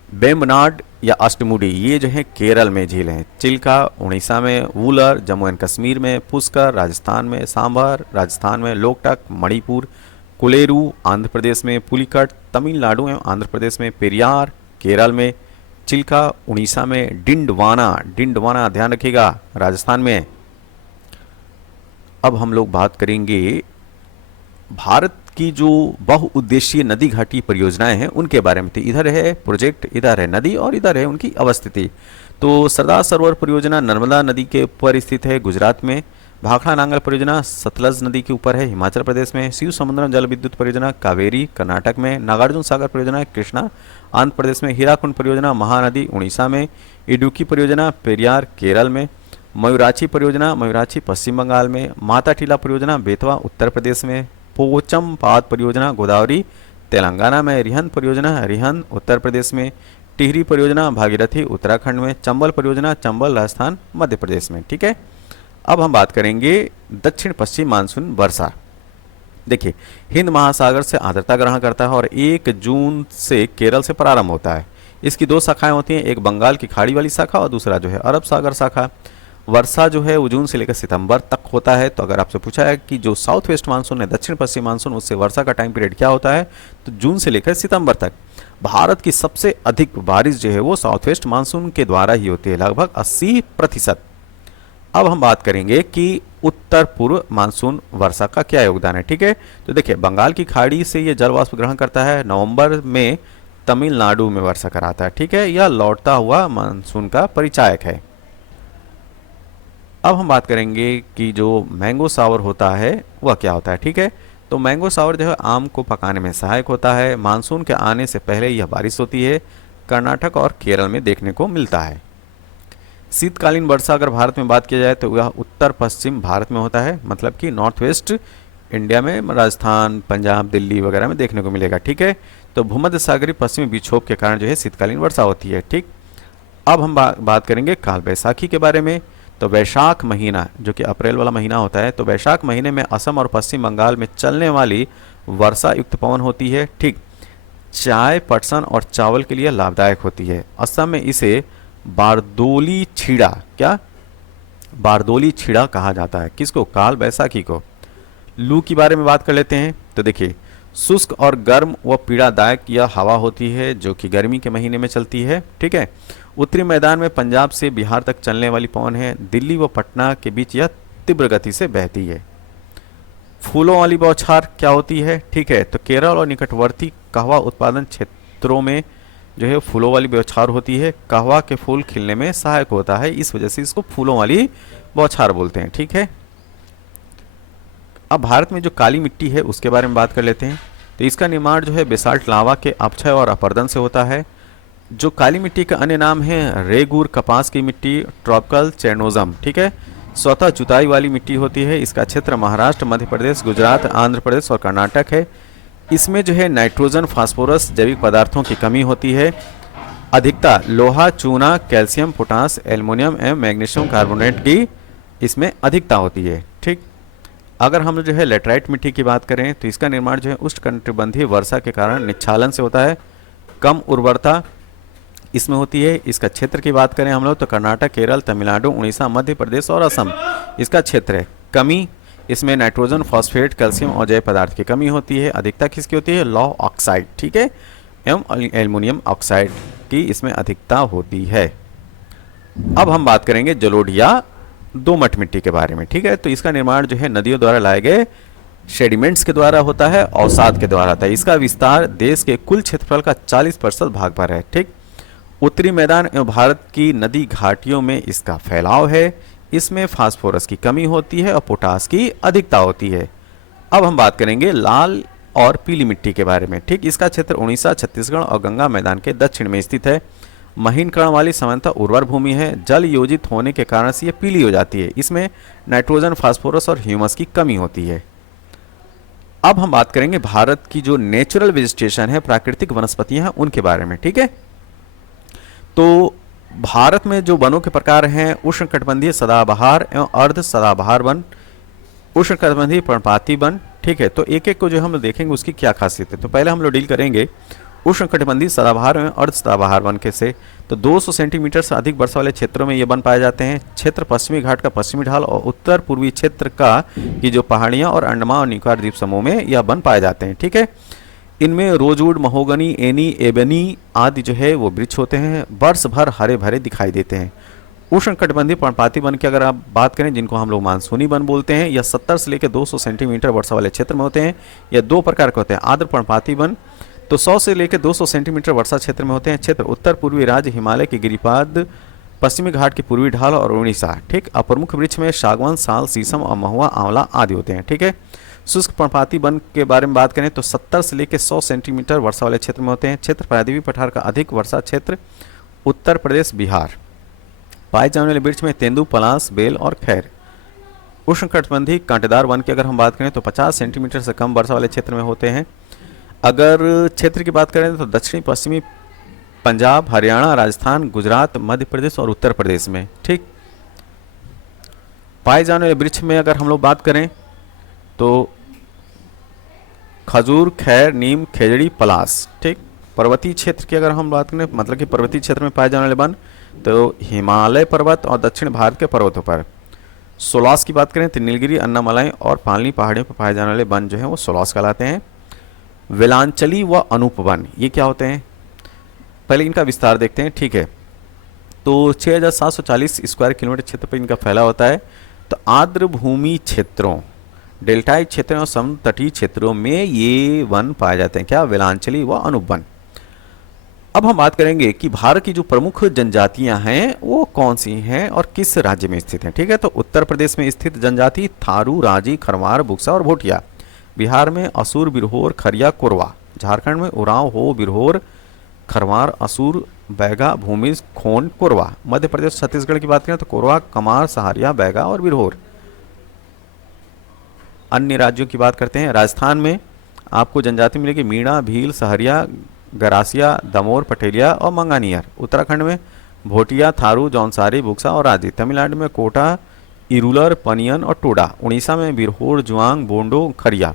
बेम्बनाड या अष्टमुडी ये जो है केरल में झील हैं। चिल्का उड़ीसा में, वूलर जम्मू एंड कश्मीर में, पुष्कर राजस्थान में, सांभर राजस्थान में, लोकटक मणिपुर, कुलेरू आंध्र प्रदेश में, पुलिकट तमिलनाडु एवं आंध्र प्रदेश में, पेरियार केरल में, चिल्का उड़ीसा में, डिंडवाना ध्यान रखिएगा राजस्थान में। अब हम लोग बात करेंगे भारत की जो बहुउद्देशीय नदी घाटी परियोजनाएं हैं उनके बारे में। तो इधर है प्रोजेक्ट, इधर है नदी और इधर है उनकी अवस्थिति। तो सरदार सरोवर परियोजना नर्मदा नदी के ऊपर स्थित है गुजरात में। भाखड़ा नांगल परियोजना सतलज नदी के ऊपर है हिमाचल प्रदेश में। शिव समुद्रम जल विद्युत परियोजना कावेरी कर्नाटक में। नागार्जुन सागर परियोजना कृष्णा आंध्र प्रदेश में। हीराकुंड परियोजना महानदी उड़ीसा में। इडुक्की परियोजना पेरियार केरल में। मयूराक्षी परियोजना मयूराक्षी पश्चिम बंगाल में। माता टीला परियोजना बेतवा उत्तर प्रदेश में। पोचमपाद परियोजना गोदावरी तेलंगाना में। रिहंद परियोजना रिहंद उत्तर प्रदेश में। टिहरी परियोजना भागीरथी उत्तराखंड में। चंबल परियोजना चंबल राजस्थान मध्य प्रदेश में, ठीक है। अब हम बात करेंगे दक्षिण पश्चिम मानसून वर्षा। देखिए, हिंद महासागर से आर्द्रता ग्रहण करता है और 1 जून से केरल से प्रारंभ होता है। इसकी 2 शाखाएं होती हैं, एक बंगाल की खाड़ी वाली शाखा और दूसरा जो है अरब सागर शाखा। वर्षा जो है वो जून से लेकर सितंबर तक होता है। तो अगर आपसे पूछा है कि जो साउथ वेस्ट मानसून है, दक्षिण पश्चिम मानसून, उससे वर्षा का टाइम पीरियड क्या होता है, तो जून से लेकर सितंबर तक। भारत की सबसे अधिक बारिश जो है वो साउथ वेस्ट मानसून के द्वारा ही होती है, लगभग 80%। अब हम बात करेंगे कि उत्तर पूर्व मानसून वर्षा का क्या योगदान है। ठीक है, तो देखिए, बंगाल की खाड़ी से ये जल वाष्प ग्रहण करता है, नवंबर में तमिलनाडु में वर्षा कराता है। ठीक है, यह लौटता हुआ मानसून का परिचायक है। अब हम बात करेंगे कि जो मैंगो सावर होता है वह क्या होता है। ठीक है, तो मैंगो सावर जो है आम को पकाने में सहायक होता है। मानसून के आने से पहले यह बारिश होती है, कर्नाटक और केरल में देखने को मिलता है। शीतकालीन वर्षा अगर भारत में बात किया जाए तो यह उत्तर पश्चिम भारत में होता है, मतलब कि नॉर्थ वेस्ट इंडिया में, राजस्थान, पंजाब, दिल्ली वगैरह में देखने को मिलेगा। ठीक है, तो भूमध्य सागरीय पश्चिमी विक्षोभ के कारण जो है शीतकालीन वर्षा होती है। ठीक, अब हम बात करेंगे काल बैसाखी के बारे में। तो वैशाख महीना जो कि अप्रैल वाला महीना होता है, तो वैशाख महीने में असम और पश्चिम बंगाल में चलने वाली वर्षा युक्त पवन होती है। ठीक, चाय, पटसन और चावल के लिए लाभदायक होती है। असम में इसे बारदोली छीड़ा, क्या बारदोली छीड़ा कहा जाता है। किसको? काल बैसाखी को। लू के बारे में बात कर लेते हैं। तो देखिए, शुष्क और गर्म व पीड़ादायक यह हवा होती है जो कि गर्मी के महीने में चलती है। ठीक है, उत्तरी मैदान में पंजाब से बिहार तक चलने वाली पवन है। दिल्ली व पटना के बीच यह तीव्र गति से बहती है। फूलों वाली बौछार क्या होती है? ठीक है, तो केरल और निकटवर्ती कहवा उत्पादन क्षेत्रों में जो है फूलों वाली बौछार होती है। कहवा के फूल खिलने में सहायक होता है, इस वजह से इसको फूलों वाली बौछार बोलते हैं। ठीक है, अब भारत में जो काली मिट्टी है उसके बारे में बात कर लेते हैं। तो इसका निर्माण जो है बेसाल्ट लावा के अपक्षय और अपर्दन से होता है। जो काली मिट्टी का अन्य नाम है रेगुर कपास की मिट्टी, ट्रॉपिकल चेरनोजम। ठीक है, स्वतः जुताई वाली मिट्टी होती है। इसका क्षेत्र महाराष्ट्र, मध्य प्रदेश, गुजरात, आंध्र प्रदेश और कर्नाटक है। इसमें जो है नाइट्रोजन, फास्फोरस जैविक पदार्थों की कमी होती है। अधिकता लोहा, चूना, कैल्शियम, पोटास, एल्युमिनियम एवं मैग्नीशियम कार्बोनेट की इसमें अधिकता होती है। ठीक, अगर हम जो है लेटराइट मिट्टी की बात करें तो इसका निर्माण जो है उष्णकटिबंधीय वर्षा के कारण निच्छालन से होता है। कम उर्वरता इसमें होती है। इसका क्षेत्र की बात करें हम लोग तो कर्नाटक, केरल, तमिलनाडु, उड़ीसा, मध्य प्रदेश और असम इसका क्षेत्र है। कमी इसमें नाइट्रोजन, फॉस्फेट, कैल्शियम और जैव पदार्थ की कमी होती है। अधिकता किसकी होती है? लौह ऑक्साइड, ठीक है, एवं एल्युमिनियम ऑक्साइड की इसमें अधिकता होती है। अब हम बात करेंगे जलोढ़िया दोमट मिट्टी के बारे में। ठीक है, तो इसका निर्माण जो है नदियों द्वारा लाए गए सेडिमेंट्स के द्वारा होता है, अवसाद के द्वारा होता है। इसका विस्तार देश के कुल क्षेत्रफल का 40% भाग पर है। ठीक, उत्तरी मैदान एवं भारत की नदी घाटियों में इसका फैलाव है। इसमें फास्फोरस की कमी होती है और पोटास की अधिकता होती है। अब हम बात करेंगे लाल और पीली मिट्टी के बारे में। ठीक, इसका क्षेत्र उड़ीसा, छत्तीसगढ़ और गंगा मैदान के दक्षिण में स्थित है। महीन कण वाली सामान्यतः उर्वर भूमि है। जल योजित होने के कारण से ये पीली हो जाती है। इसमें नाइट्रोजन, फास्फोरस और ह्यूमस की कमी होती है। अब हम बात करेंगे भारत की जो नेचुरल वेजिटेशन है, प्राकृतिक वनस्पतियां हैं, उनके बारे में। ठीक है, तो भारत में जो वनों के प्रकार हैं उष्णकटिबंधीय सदाबहार एवं अर्ध सदाबहार वन, उष्णकटिबंधीय पर्णपाती वन। ठीक है, तो एक एक को जो हम देखेंगे उसकी क्या खासियत है। तो पहले हम लोग डील करेंगे उष्णकटिबंधीय सदाबहार एवं अर्ध सदाबहार वन के से। तो 200 सेंटीमीटर से अधिक वर्षा वाले क्षेत्रों में ये वन पाए जाते हैं। क्षेत्र पश्चिमी घाट का पश्चिमी ढाल और उत्तर पूर्वी क्षेत्र का की जो पहाड़ियाँ और अंडमान और निकोबार द्वीप समूह में यह वन पाए जाते हैं। ठीक है, इनमें रोजवुड, महोगनी, एनी, एबनी आदि जो है वो वृक्ष होते हैं, वर्ष भर हरे भरे दिखाई देते हैं। उष्णकटिबंधीय पर्णपाती वन की अगर आप बात करें, जिनको हम लोग मानसूनी वन बोलते हैं, यह 70 से लेकर 200 सेंटीमीटर वर्षा वाले क्षेत्र में होते हैं। यह दो प्रकार के होते हैं। आर्द्र पर्णपाती वन तो 100 से लेकर 200 सेंटीमीटर वर्षा क्षेत्र में होते हैं। क्षेत्र उत्तर पूर्वी राज्य, हिमालय के गिरिपाद, पश्चिमी घाट की पूर्वी ढाल और उड़ीसा। ठीक, प्रमुख वृक्ष में सागवान, साल, शीशम और महुआ, आंवला आदि होते हैं। ठीक है, शुष्क पर्णपाती वन के बारे में बात करें तो 70 से लेकर 100 सेंटीमीटर वर्षा वाले क्षेत्र में होते हैं। क्षेत्र प्रायद्वीपीय पठार का अधिक वर्षा क्षेत्र उत्तर प्रदेश, बिहार। पाए जाने वाले वृक्ष में तेंदू, पलास, बेल और खैर। उष्णकटिबंधीय कांटेदार वन की अगर हम बात करें तो 50 सेंटीमीटर से कम वर्षा वाले क्षेत्र में होते हैं। अगर क्षेत्र की बात करें तो दक्षिणी पश्चिमी पंजाब, हरियाणा, राजस्थान, गुजरात, मध्य प्रदेश और उत्तर प्रदेश में। ठीक, पाए जाने वाले वृक्ष में अगर हम लोग बात करें तो खजूर, खैर, नीम, खेजड़ी, पलास। ठीक। पर्वतीय क्षेत्र की अगर हम बात करें, मतलब कि पर्वतीय क्षेत्र में पाए जाने वाले वन, तो हिमालय पर्वत और दक्षिण भारत के पर्वतों पर। सोलास की बात करें तो नीलगिरी, अन्नामलाई और पालनी पहाड़ियों पर पाए जाने वाले वन जो है वो सोलास कहलाते हैं। वेलांचली व अनूप वन, ये क्या होते हैं? पहले इनका विस्तार देखते हैं। ठीक है, तो 6,740 स्क्वायर किलोमीटर क्षेत्र पर इनका फैला होता है। तो आर्द्र भूमि क्षेत्रों, डेल्टाई क्षेत्रों और समुद्र तटीय क्षेत्रों में ये वन पाए जाते हैं। क्या? वेलांचली व अनूप वन। अब हम बात करेंगे कि भारत की जो प्रमुख जनजातियां हैं वो कौन सी हैं और किस राज्य में स्थित हैं। ठीक है, तो उत्तर प्रदेश में स्थित जनजाति थारू, राजी, खरवार, बुक्सा और भोटिया। बिहार में असुर, बिरहोर, खरिया, कोरवा। झारखंड में उरांव, हो, बिरहोर, खरवार, असुर, बैगा, भूमिज, खोंड, कोरवा। मध्य प्रदेश, छत्तीसगढ़ की बात करें तो कोरवा, कमार, सहारिया, बैगा और बिरहोर। अन्य राज्यों की बात करते हैं। राजस्थान में आपको जनजाति मिलेगी मीणा, भील, सहरिया, गरासिया, दमोर, पटेलिया और मंगानियर। उत्तराखंड में भोटिया, थारू, जौनसारी, बुक्सा और आदि। तमिलनाडु में कोटा, इरूलर, पनियन और टोडा। उड़ीसा में बिरहोर, जुआंग, बोंडो, खरिया।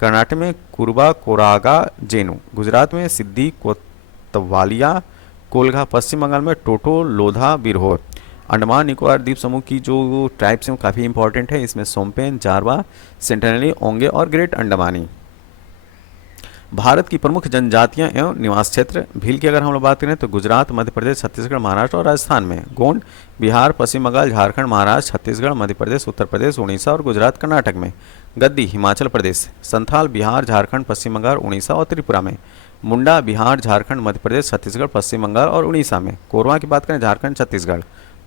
कर्नाटक में कुरबा, कोरागा, जेनु। गुजरात में सिद्धि, कोतवालिया, कोलगा। पश्चिम बंगाल में टोटो, लोधा, बिरहोर। अंडमान निकोबार द्वीप समूह की जो ट्राइब्स हैं वो काफ़ी इंपॉर्टेंट है। इसमें सोम्पेन, जारवा, सेंटिनली, ओंगे और ग्रेट अंडमानी। भारत की प्रमुख जनजातियां एवं निवास क्षेत्र। भील की अगर हम लोग बात करें तो गुजरात, मध्य प्रदेश, छत्तीसगढ़, महाराष्ट्र और राजस्थान में। गोंड बिहार, पश्चिम बंगाल, झारखंड, महाराष्ट्र, छत्तीसगढ़, मध्य प्रदेश, उत्तर प्रदेश, उड़ीसा और गुजरात, कर्नाटक में। गद्दी हिमाचल प्रदेश। संथाल बिहार, झारखंड, पश्चिम बंगाल, उड़ीसा और त्रिपुरा में। मुंडा बिहार, झारखंड, मध्य प्रदेश, छत्तीसगढ़, पश्चिम बंगाल और उड़ीसा में। कोरवा की बात करें झारखंड, छत्तीसगढ़।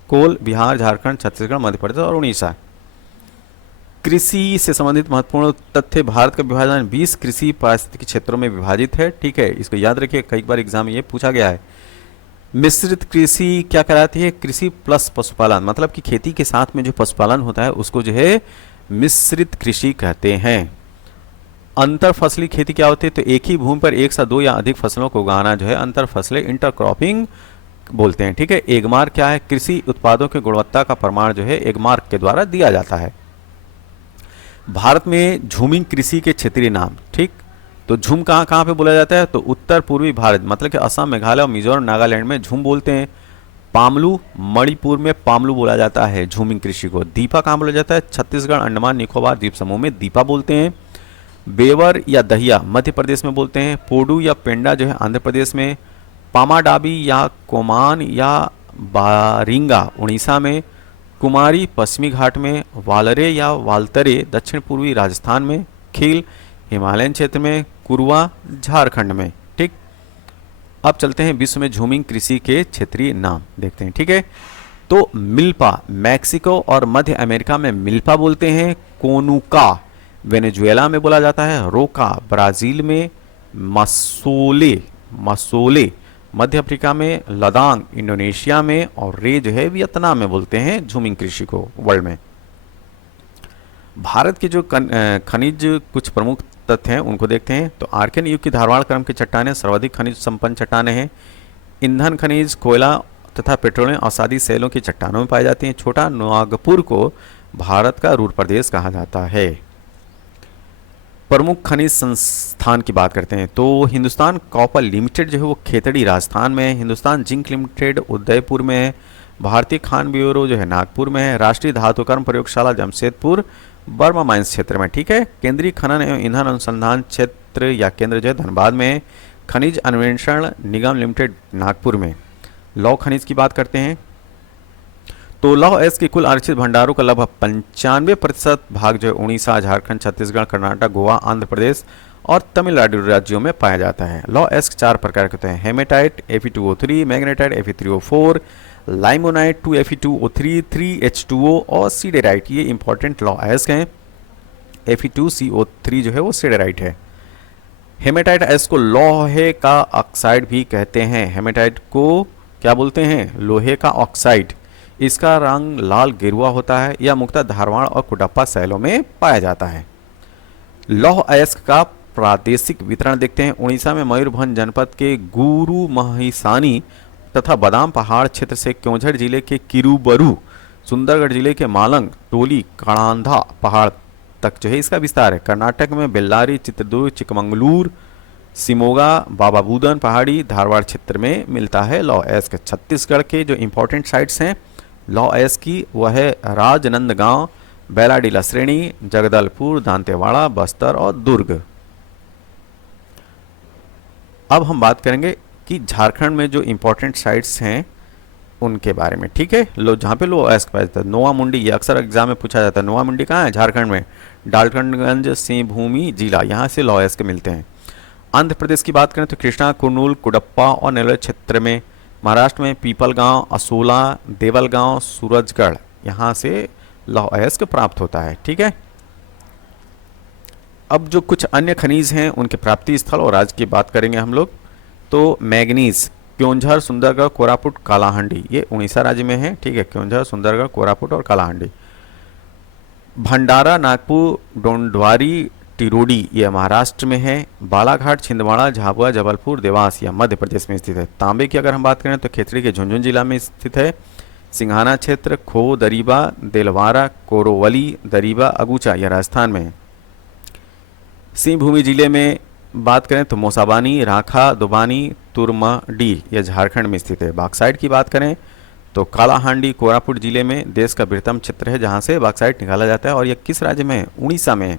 कोल बिहार, झारखंड, छत्तीसगढ़, मध्य प्रदेश और उड़ीसा। कृषि से संबंधित महत्वपूर्ण तथ्य। भारत का विभाजन 20 कृषि पारिस्थितिक क्षेत्रों में विभाजित है। ठीक है, इसको याद रखिए, कई बार एग्जाम में ये पूछा गया है। मिश्रित कृषि क्या कहलाती है? कृषि प्लस पशुपालन, मतलब कि खेती के साथ में जो पशुपालन होता है उसको जो है मिश्रित कृषि कहते हैं। अंतर फसली खेती क्या होती है? तो एक ही भूमि पर एक से दो या अधिक फसलों को उगाना जो है अंतर फसलें, इंटरक्रॉपिंग बोलते हैं। ठीक है, एगमार्क क्या है? कृषि उत्पादों की गुणवत्ता का प्रमाण जो है एगमार्क के द्वारा दिया जाता है। भारत में झूमिंग कृषि के क्षेत्रीय नाम। ठीक, तो झूम कहाँ कहाँ पे बोला जाता है? तो उत्तर पूर्वी भारत, मतलब कि असम, मेघालय और मिजोरम, नागालैंड में झूम बोलते हैं। पामलू, मणिपुर में पामलू बोला जाता है झूमिंग कृषि को। दीपा कहाँ बोला जाता है? छत्तीसगढ़, अंडमान निकोबार द्वीप समूह में दीपा बोलते हैं। बेवर या दहिया मध्य प्रदेश में बोलते हैं। पोडू या पेंडा जो है आंध्र प्रदेश में। पामाडाबी या कोमान या बारिंगा उड़ीसा में। कुमारी पश्चिमी घाट में। वालरे या वालतरे दक्षिण पूर्वी राजस्थान में। खील हिमालयन क्षेत्र में। कुरवा झारखंड में। ठीक, अब चलते हैं विश्व में झूमिंग कृषि के क्षेत्रीय नाम देखते हैं। ठीक है, तो मिल्पा मैक्सिको और मध्य अमेरिका में मिल्पा बोलते हैं। कोनुका वेनेजुएला में बोला जाता है। रोका ब्राजील में। मसोले मसोले मध्य अफ्रीका में। लदांग इंडोनेशिया में। और रे जो है वियतनाम में बोलते हैं झूमिंग कृषि को वर्ल्ड में। भारत के जो खनिज कुछ प्रमुख तथ्य हैं उनको देखते हैं। तो आर्कियन युग की धारवाड़ क्रम की चट्टानें सर्वाधिक खनिज संपन्न चट्टानें हैं। ईंधन खनिज, कोयला तथा पेट्रोलियम अवसादी शैलों की चट्टानों में पाई जाती हैं। छोटा नागपुर को भारत का रूर प्रदेश कहा जाता है। प्रमुख खनिज संस्थान की बात करते हैं तो हिंदुस्तान कॉपर लिमिटेड जो है वो खेतड़ी राजस्थान में है। हिंदुस्तान जिंक लिमिटेड उदयपुर में है। भारतीय खान ब्यूरो जो है नागपुर में है। राष्ट्रीय धातुकर्म प्रयोगशाला जमशेदपुर बर्मा माइंस क्षेत्र में। ठीक है, केंद्रीय खनन एवं ईंधन अनुसंधान क्षेत्र या केंद्र जो है धनबाद में है। खनिज अन्वेषण निगम लिमिटेड नागपुर में। लौह खनिज की बात करते हैं तो लौह एस के कुल आरक्षित भंडारों का लगभग 95% भाग जो है उड़ीसा, झारखंड, छत्तीसगढ़, कर्नाटक, गोवा, आंध्र प्रदेश और तमिलनाडु राज्यों में पाया जाता है। लौह एस 4 प्रकार के होते हैं। Haematite Fe2O3, magnetite Fe3O4, लाइमोनाइट 2Fe2O3, 3H2O और सीडेराइट, ये इंपॉर्टेंट लौह एस हैं। Fe2CO3 जो है वो सीडेराइट है। हेमेटाइट एस को लोहे का ऑक्साइड भी कहते हैं। हेमेटाइट को क्या बोलते हैं? लोहे का ऑक्साइड। इसका रंग लाल गेरुआ होता है। यह मुख्यतः धारवाड़ और कुडप्पा शैलों में पाया जाता है। लौह अयस्क का प्रादेशिक वितरण देखते हैं। उड़ीसा में मयूरभंज जनपद के गुरु महिसानी तथा बादाम पहाड़ क्षेत्र से क्योंझर जिले के किरुबरू, सुंदरगढ़ जिले के मालंग, टोली, कणांधा पहाड़ तक जो है इसका विस्तार है। कर्नाटक में बेल्लारी, चित्रदुर्ग, चिकमंगलूर, सिमोगा, बाबा बूदन पहाड़ी, धारवाड़ क्षेत्र में मिलता है लौह अयस्क। छत्तीसगढ़ के जो इंपॉर्टेंट साइट्स हैं लौह अयस्क की वह है राजनांदगांव, बैलाडीला श्रेणी, जगदलपुर, दांतेवाड़ा, बस्तर और दुर्ग। अब हम बात करेंगे कि झारखंड में जो इंपॉर्टेंट साइट्स हैं उनके बारे में, ठीक है। लो जहाँ पे लौह अयस्क पाया जाता है, नोवा मुंडी, ये अक्सर एग्जाम में पूछा जाता है। नोवा मुंडी कहाँ है? झारखंड में, डाल्टनगंज सिंहभूमि जिला, यहाँ से लौह अयस्क मिलते हैं। आंध्र प्रदेश की बात करें तो कृष्णा, कुर्नूल, कुडप्पा और नेल्लोर क्षेत्र में। महाराष्ट्र में पीपलगांव, असोला, देवलगांव, सूरजगढ़, यहाँ से लौह अयस्क प्राप्त होता है, ठीक है। अब जो कुछ अन्य खनिज हैं उनके प्राप्ति स्थल और राज्य की बात करेंगे हम लोग। तो मैग्नीज क्योंझर, सुंदरगढ़, कोरापुट, कालाहांडी, ये उड़ीसा राज्य में है, ठीक है। क्योंझर, सुंदरगढ़, कोरापुट और कालाहांडी। भंडारा, नागपुर, डोंडवारी, टिरोडी, ये महाराष्ट्र में है। बालाघाट, छिंदवाड़ा, झाबुआ, जबलपुर, देवास, यह मध्य प्रदेश में स्थित है। तांबे की अगर हम बात करें तो खेतड़ी के झुंझुनू जिला में स्थित है। सिंघाना क्षेत्र, खो, दरीबा, देलवारा, कोरोवली, दरीबा, अगूचा, यह राजस्थान में है। सिंहभूमि जिले में बात करें तो मोसाबानी, राखा, दुबानी, तुरमडी, यह झारखंड में स्थित है। बॉक्साइट की बात करें तो कालाहांडी कोरापुट जिले में देश का बृहत्तम क्षेत्र है जहां से बॉक्साइट निकाला जाता है और यह किस राज्य में है? उड़ीसा में है।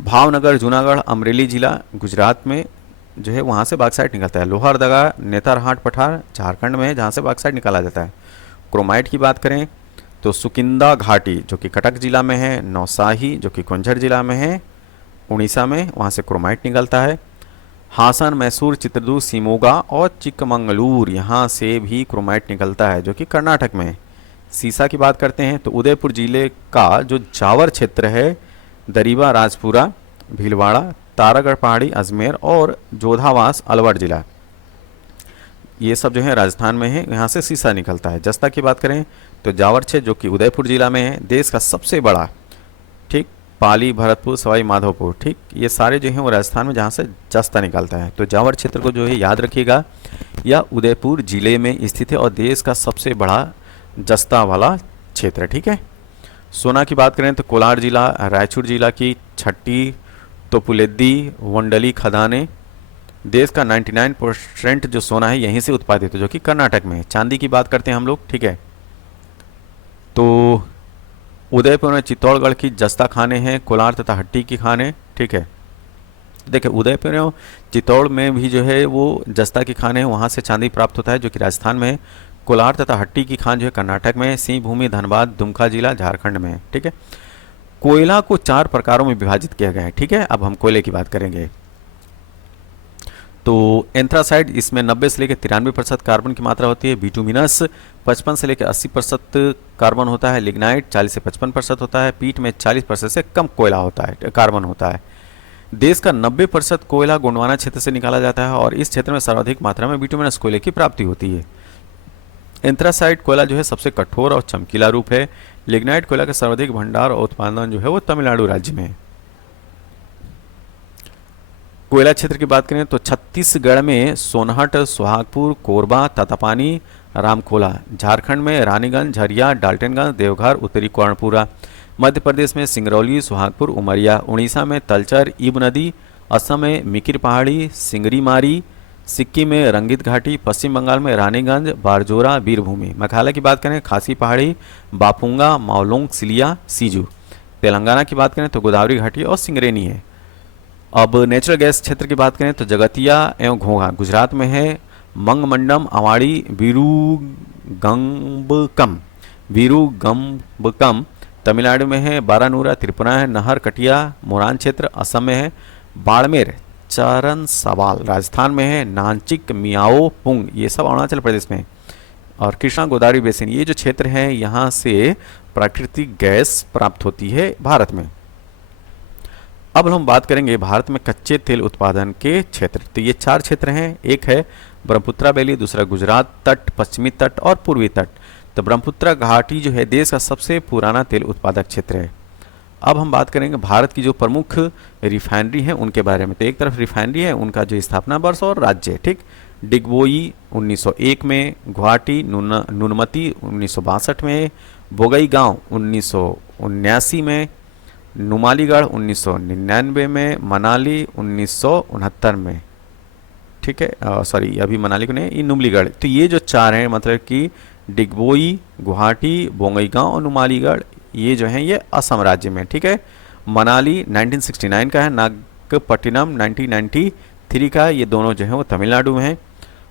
भावनगर, जूनागढ़, अमरेली जिला गुजरात में जो है वहाँ से बॉक्साइट निकलता है। लोहरदगा, नेतरहाट पठार झारखंड में है जहाँ से बॉक्साइट निकाला जाता है। क्रोमाइट की बात करें तो सुकिंदा घाटी जो कि कटक जिला में है, नौसाही जो कि कुंझर जिला में है उड़ीसा में, वहाँ से क्रोमाइट निकलता है। हासन, मैसूर, चित्रदुर्ग, सिमोगा और चिकमंगलूर, यहाँ से भी क्रोमाइट निकलता है जो कि कर्नाटक में है। सीसा की बात करते हैं तो उदयपुर जिले का जो जावर क्षेत्र है, दरीबा, राजपुरा, भीलवाड़ा, तारागढ़ पहाड़ी, अजमेर और जोधावास, अलवर जिला, ये सब जो है राजस्थान में है, यहाँ से सीसा निकलता है। जस्ता की बात करें तो जावर क्षेत्र जो कि उदयपुर जिला में है, देश का सबसे बड़ा, ठीक, पाली, भरतपुर, सवाई माधोपुर, ठीक, ये सारे जो हैं वो राजस्थान में जहाँ से जस्ता निकलता है। तो जावर क्षेत्र को जो है याद रखिएगा, यह उदयपुर जिले में स्थित है और देश का सबसे बड़ा जस्ता वाला क्षेत्र, ठीक है। सोना की बात करें तो कोलार जिला, रायचूर जिला की छट्टी, तोपुलेद्दी, वंडली खदानें, देश का 99% जो सोना है यहीं से उत्पादित है जो कि कर्नाटक में है। चांदी की बात करते हैं हम लोग, ठीक है। तो उदयपुर में चित्तौड़गढ़ की जस्ता खाने हैं, कोलार तथा हट्टी की खाने, ठीक है। देखिए उदयपुर और चित्तौड़ में भी जो है वो जस्ता की खाने हैं, वहाँ से चांदी प्राप्त होता है जो कि राजस्थान में है। कोलार तथा हट्टी की खान जो है कर्नाटक में है। सिंहभूमि, धनबाद, दुमका जिला झारखंड में है, ठीक है। कोयला को 4 प्रकारों में विभाजित किया गया है, ठीक है। अब हम कोयले की बात करेंगे तो एंथ्रासाइड, इसमें 90 से लेकर 93% कार्बन की मात्रा होती है। बिटुमिनस 55 से लेकर 80% कार्बन होता है। लिग्नाइट 40 से 55% होता है। पीट में 40% से कम कोयला होता है, कार्बन होता है। देश का 90% कोयला गोंडवाना क्षेत्र से निकाला जाता है और इस क्षेत्र में सर्वाधिक मात्रा में बिटुमिनस कोयले की प्राप्ति होती है। एंथ्रासाइड कोयला जो है सबसे कठोर और चमकीला रूप है। लिग्नाइट कोयला का सर्वाधिक भंडार और उत्पादन जो है वो तमिलनाडु राज्य में है। कोयला क्षेत्र की बात करें तो छत्तीसगढ़ में सोनहट, सुहागपुर, कोरबा, ततापानी, रामकोला, झारखंड में रानीगंज, झरिया, डाल्टनगंज, देवघर, उत्तरी कर्णपुरा, मध्य प्रदेश में सिंगरौली, सुहागपुर, उमरिया, उड़ीसा में तलचर, ईब नदी, असम में मिकिर पहाड़ी, सिंगरीमारी, सिक्किम में रंगित घाटी, पश्चिम बंगाल में रानीगंज, बारजोरा, वीरभूमि। मेघालय की बात करें खासी पहाड़ी, बापुंगा, माओलोंग, सिलिया, सीजू। तेलंगाना की बात करें तो गोदावरी घाटी और सिंगरेनी है। अब नेचुरल गैस क्षेत्र की बात करें तो जगतिया एवं घोंघा गुजरात में है। मंगमंडम, अवाड़ी, वीरुगंबकम तमिलनाडु में है। बारानूरा त्रिपुरा है। नहर कटिया मोरान क्षेत्र असम में है। बाड़मेर चरण सवाल राजस्थान में है। नानचिक, मियाओ पुंग ये सब अरुणाचल प्रदेश में है। और कृष्णा गोदावरी बेसिन ये जो क्षेत्र है यहाँ से प्राकृतिक गैस प्राप्त होती है भारत में। अब हम बात करेंगे भारत में कच्चे तेल उत्पादन के क्षेत्र। तो ये 4 क्षेत्र हैं, एक है ब्रह्मपुत्रा वैली, दूसरा गुजरात तट, पश्चिमी तट और पूर्वी तट। तो ब्रह्मपुत्रा घाटी जो है देश का सबसे पुराना तेल उत्पादक क्षेत्र है। अब हम बात करेंगे भारत की जो प्रमुख रिफाइनरी हैं उनके बारे में। तो एक तरफ रिफाइनरी है, उनका जो स्थापना वर्ष और राज्य, ठीक, डिगबोई 1901 में, गुवाहाटी नुनमती 1962 में, बोगईगांव 1979 में, नुमालीगढ़ 1999 में, मनाली 1969 में, ठीक है, सॉरी अभी मनाली को नहीं, ये नुमलीगढ़। तो ये जो चार हैं मतलब कि डिगबोई, गुवाहाटी, बोंगईगांव और नुमालीगढ़, ये जो हैं ये असम राज्य में, ठीक है। मनाली 1969 का है, नागपट्टिनम 1993 का है, ये दोनों जो हैं वो तमिलनाडु में हैं।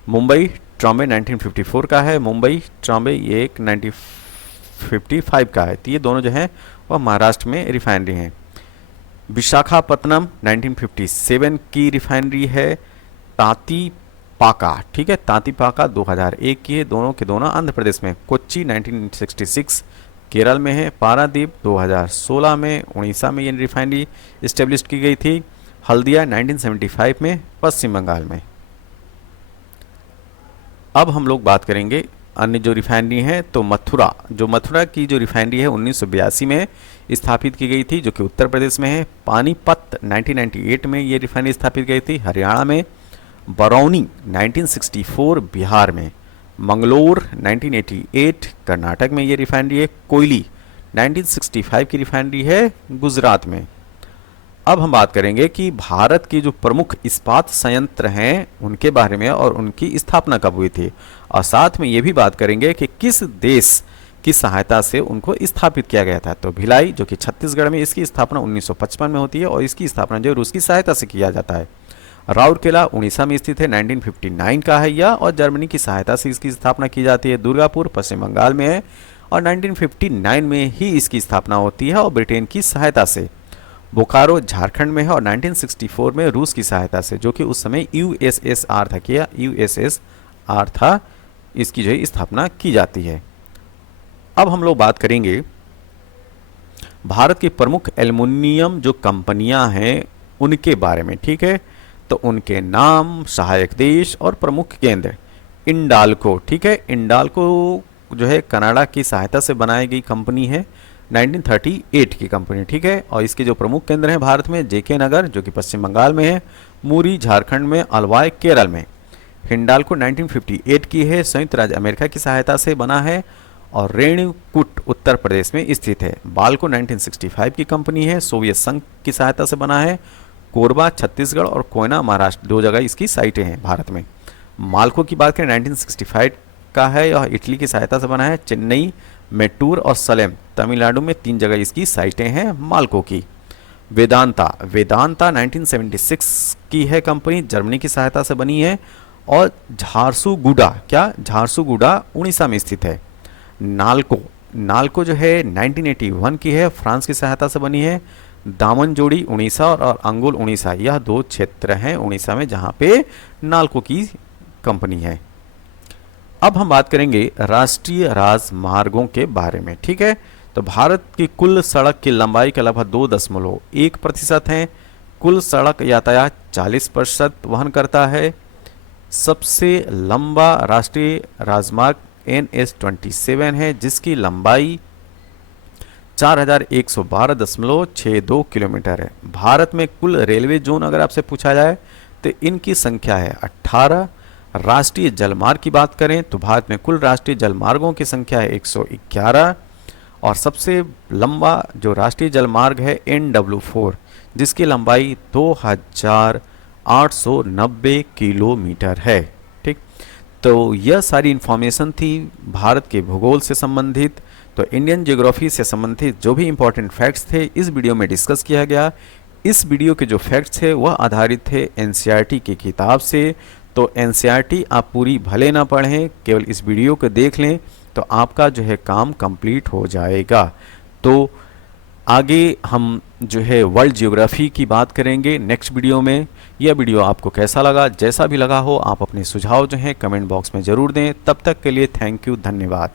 मुंबई ट्रॉम्बे 1954 का है, मुंबई ट्रॉम्बे ये एक 1955 का है, तो ये दोनों जो हैं वह महाराष्ट्र में रिफाइनरी हैं। विशाखापत्तनम 1957 की रिफाइनरी है। तातीपाका, ठीक है, तातीपाका 2001 की है, दोनों के दोनों आंध्र प्रदेश में। कोच्चि 1966 केरल में है। पारादीप 2016 में उड़ीसा में ये रिफाइनरी इस्टेब्लिश की गई थी। हल्दिया 1975 में पश्चिम बंगाल में। अब हम लोग बात करेंगे अन्य जो रिफाइनरी हैं, तो मथुरा की जो रिफाइनरी है 1982 में स्थापित की गई थी, जो कि उत्तर प्रदेश में है। पानीपत 1998 में ये रिफाइनरी स्थापित की गई थी, हरियाणा में। बरौनी 1964 बिहार में। मंगलोर 1988 कर्नाटक में ये रिफाइनरी है। कोयली 1965 की रिफाइनरी है गुजरात में। अब हम बात करेंगे कि भारत के जो प्रमुख इस्पात संयंत्र हैं उनके बारे में और उनकी स्थापना कब हुई थी, और साथ में ये भी बात करेंगे कि किस देश की सहायता से उनको स्थापित किया गया था। तो भिलाई जो कि छत्तीसगढ़ में, इसकी स्थापना 1955 में होती है और इसकी स्थापना जो रूस की सहायता से किया जाता है। राउरकेला उड़ीसा में स्थित है, 1959 का है यह, और जर्मनी की सहायता से इसकी स्थापना की जाती है। दुर्गापुर पश्चिम बंगाल में है और 1959 में ही इसकी स्थापना होती है और ब्रिटेन की सहायता से। बोकारो झारखंड में है और 1964 में रूस की सहायता से, जो कि उस समय यूएसएसआर था, क्या यूएसएसआर था, इसकी जो है स्थापना की जाती है। अब हम लोग बात करेंगे भारत की प्रमुख एल्युमिनियम जो कंपनियां हैं उनके बारे में, ठीक है। तो उनके नाम, सहायक देश और प्रमुख केंद्र। इंडाल्को, ठीक है, इंडाल्को जो है कनाडा की सहायता से बनाई गई कंपनी है, 1938 की कंपनी, ठीक है। और इसके जो प्रमुख केंद्र हैं भारत में, जेके नगर जो कि पश्चिम बंगाल में है, मुरी झारखंड में, अलवाय केरल में। हिंडाल्को 1958 की है, संयुक्त राज्य अमेरिका की सहायता से बना है और रेणुकूट उत्तर प्रदेश में स्थित है। बाल्को 1965 की कंपनी है, सोवियत संघ की सहायता से बना है। कोरबा छत्तीसगढ़ और कोयना महाराष्ट्र, दो जगह इसकी साइटें हैं भारत में। माल्को की बात करें 1965 का है, यह इटली की सहायता से बना है। चेन्नई, मेट्टूर और सलेम तमिलनाडु में, 3 जगह इसकी साइटें हैं माल्को की। वेदांता 1976 की है कंपनी, जर्मनी की सहायता से बनी है। और झारसुगुडा उड़ीसा में स्थित है। नाल्को जो है 1981 की है, फ्रांस की सहायता से बनी है। दामनजोड़ी उड़ीसा और अंगुल उड़ीसा, यह 2 क्षेत्र हैं उड़ीसा में जहां पे नाल्को की कंपनी है। अब हम बात करेंगे राष्ट्रीय राजमार्गों के बारे में, ठीक है। तो भारत की कुल सड़क की लंबाई का लगभग 2.1% है। कुल सड़क यातायात 40% वहन करता है। सबसे लंबा राष्ट्रीय राजमार्ग NH-27 है, जिसकी लंबाई 4112.62 किलोमीटर है। भारत में कुल रेलवे जोन अगर आपसे पूछा जाए तो इनकी संख्या है 18। राष्ट्रीय जलमार्ग की बात करें तो भारत में कुल राष्ट्रीय जलमार्गों की संख्या है 111। और सबसे लंबा जो राष्ट्रीय जलमार्ग है NW4, जिसकी लंबाई 2890 किलोमीटर है, ठीक। तो यह सारी इंफॉर्मेशन थी भारत के भूगोल से संबंधित। तो इंडियन ज्योग्राफी से संबंधित जो भी इंपॉर्टेंट फैक्ट्स थे इस वीडियो में डिस्कस किया गया। इस वीडियो के जो फैक्ट्स थे वह आधारित थे एनसीईआरटी की किताब से। तो एनसीईआरटी आप पूरी भले ना पढ़ें, केवल इस वीडियो को देख लें तो आपका जो है काम कंप्लीट हो जाएगा। तो आगे हम जो है वर्ल्ड ज्योग्राफी की बात करेंगे नेक्स्ट वीडियो में। यह वीडियो आपको कैसा लगा, जैसा भी लगा हो आप अपने सुझाव जो हैं कमेंट बॉक्स में ज़रूर दें। तब तक के लिए थैंक यू, धन्यवाद।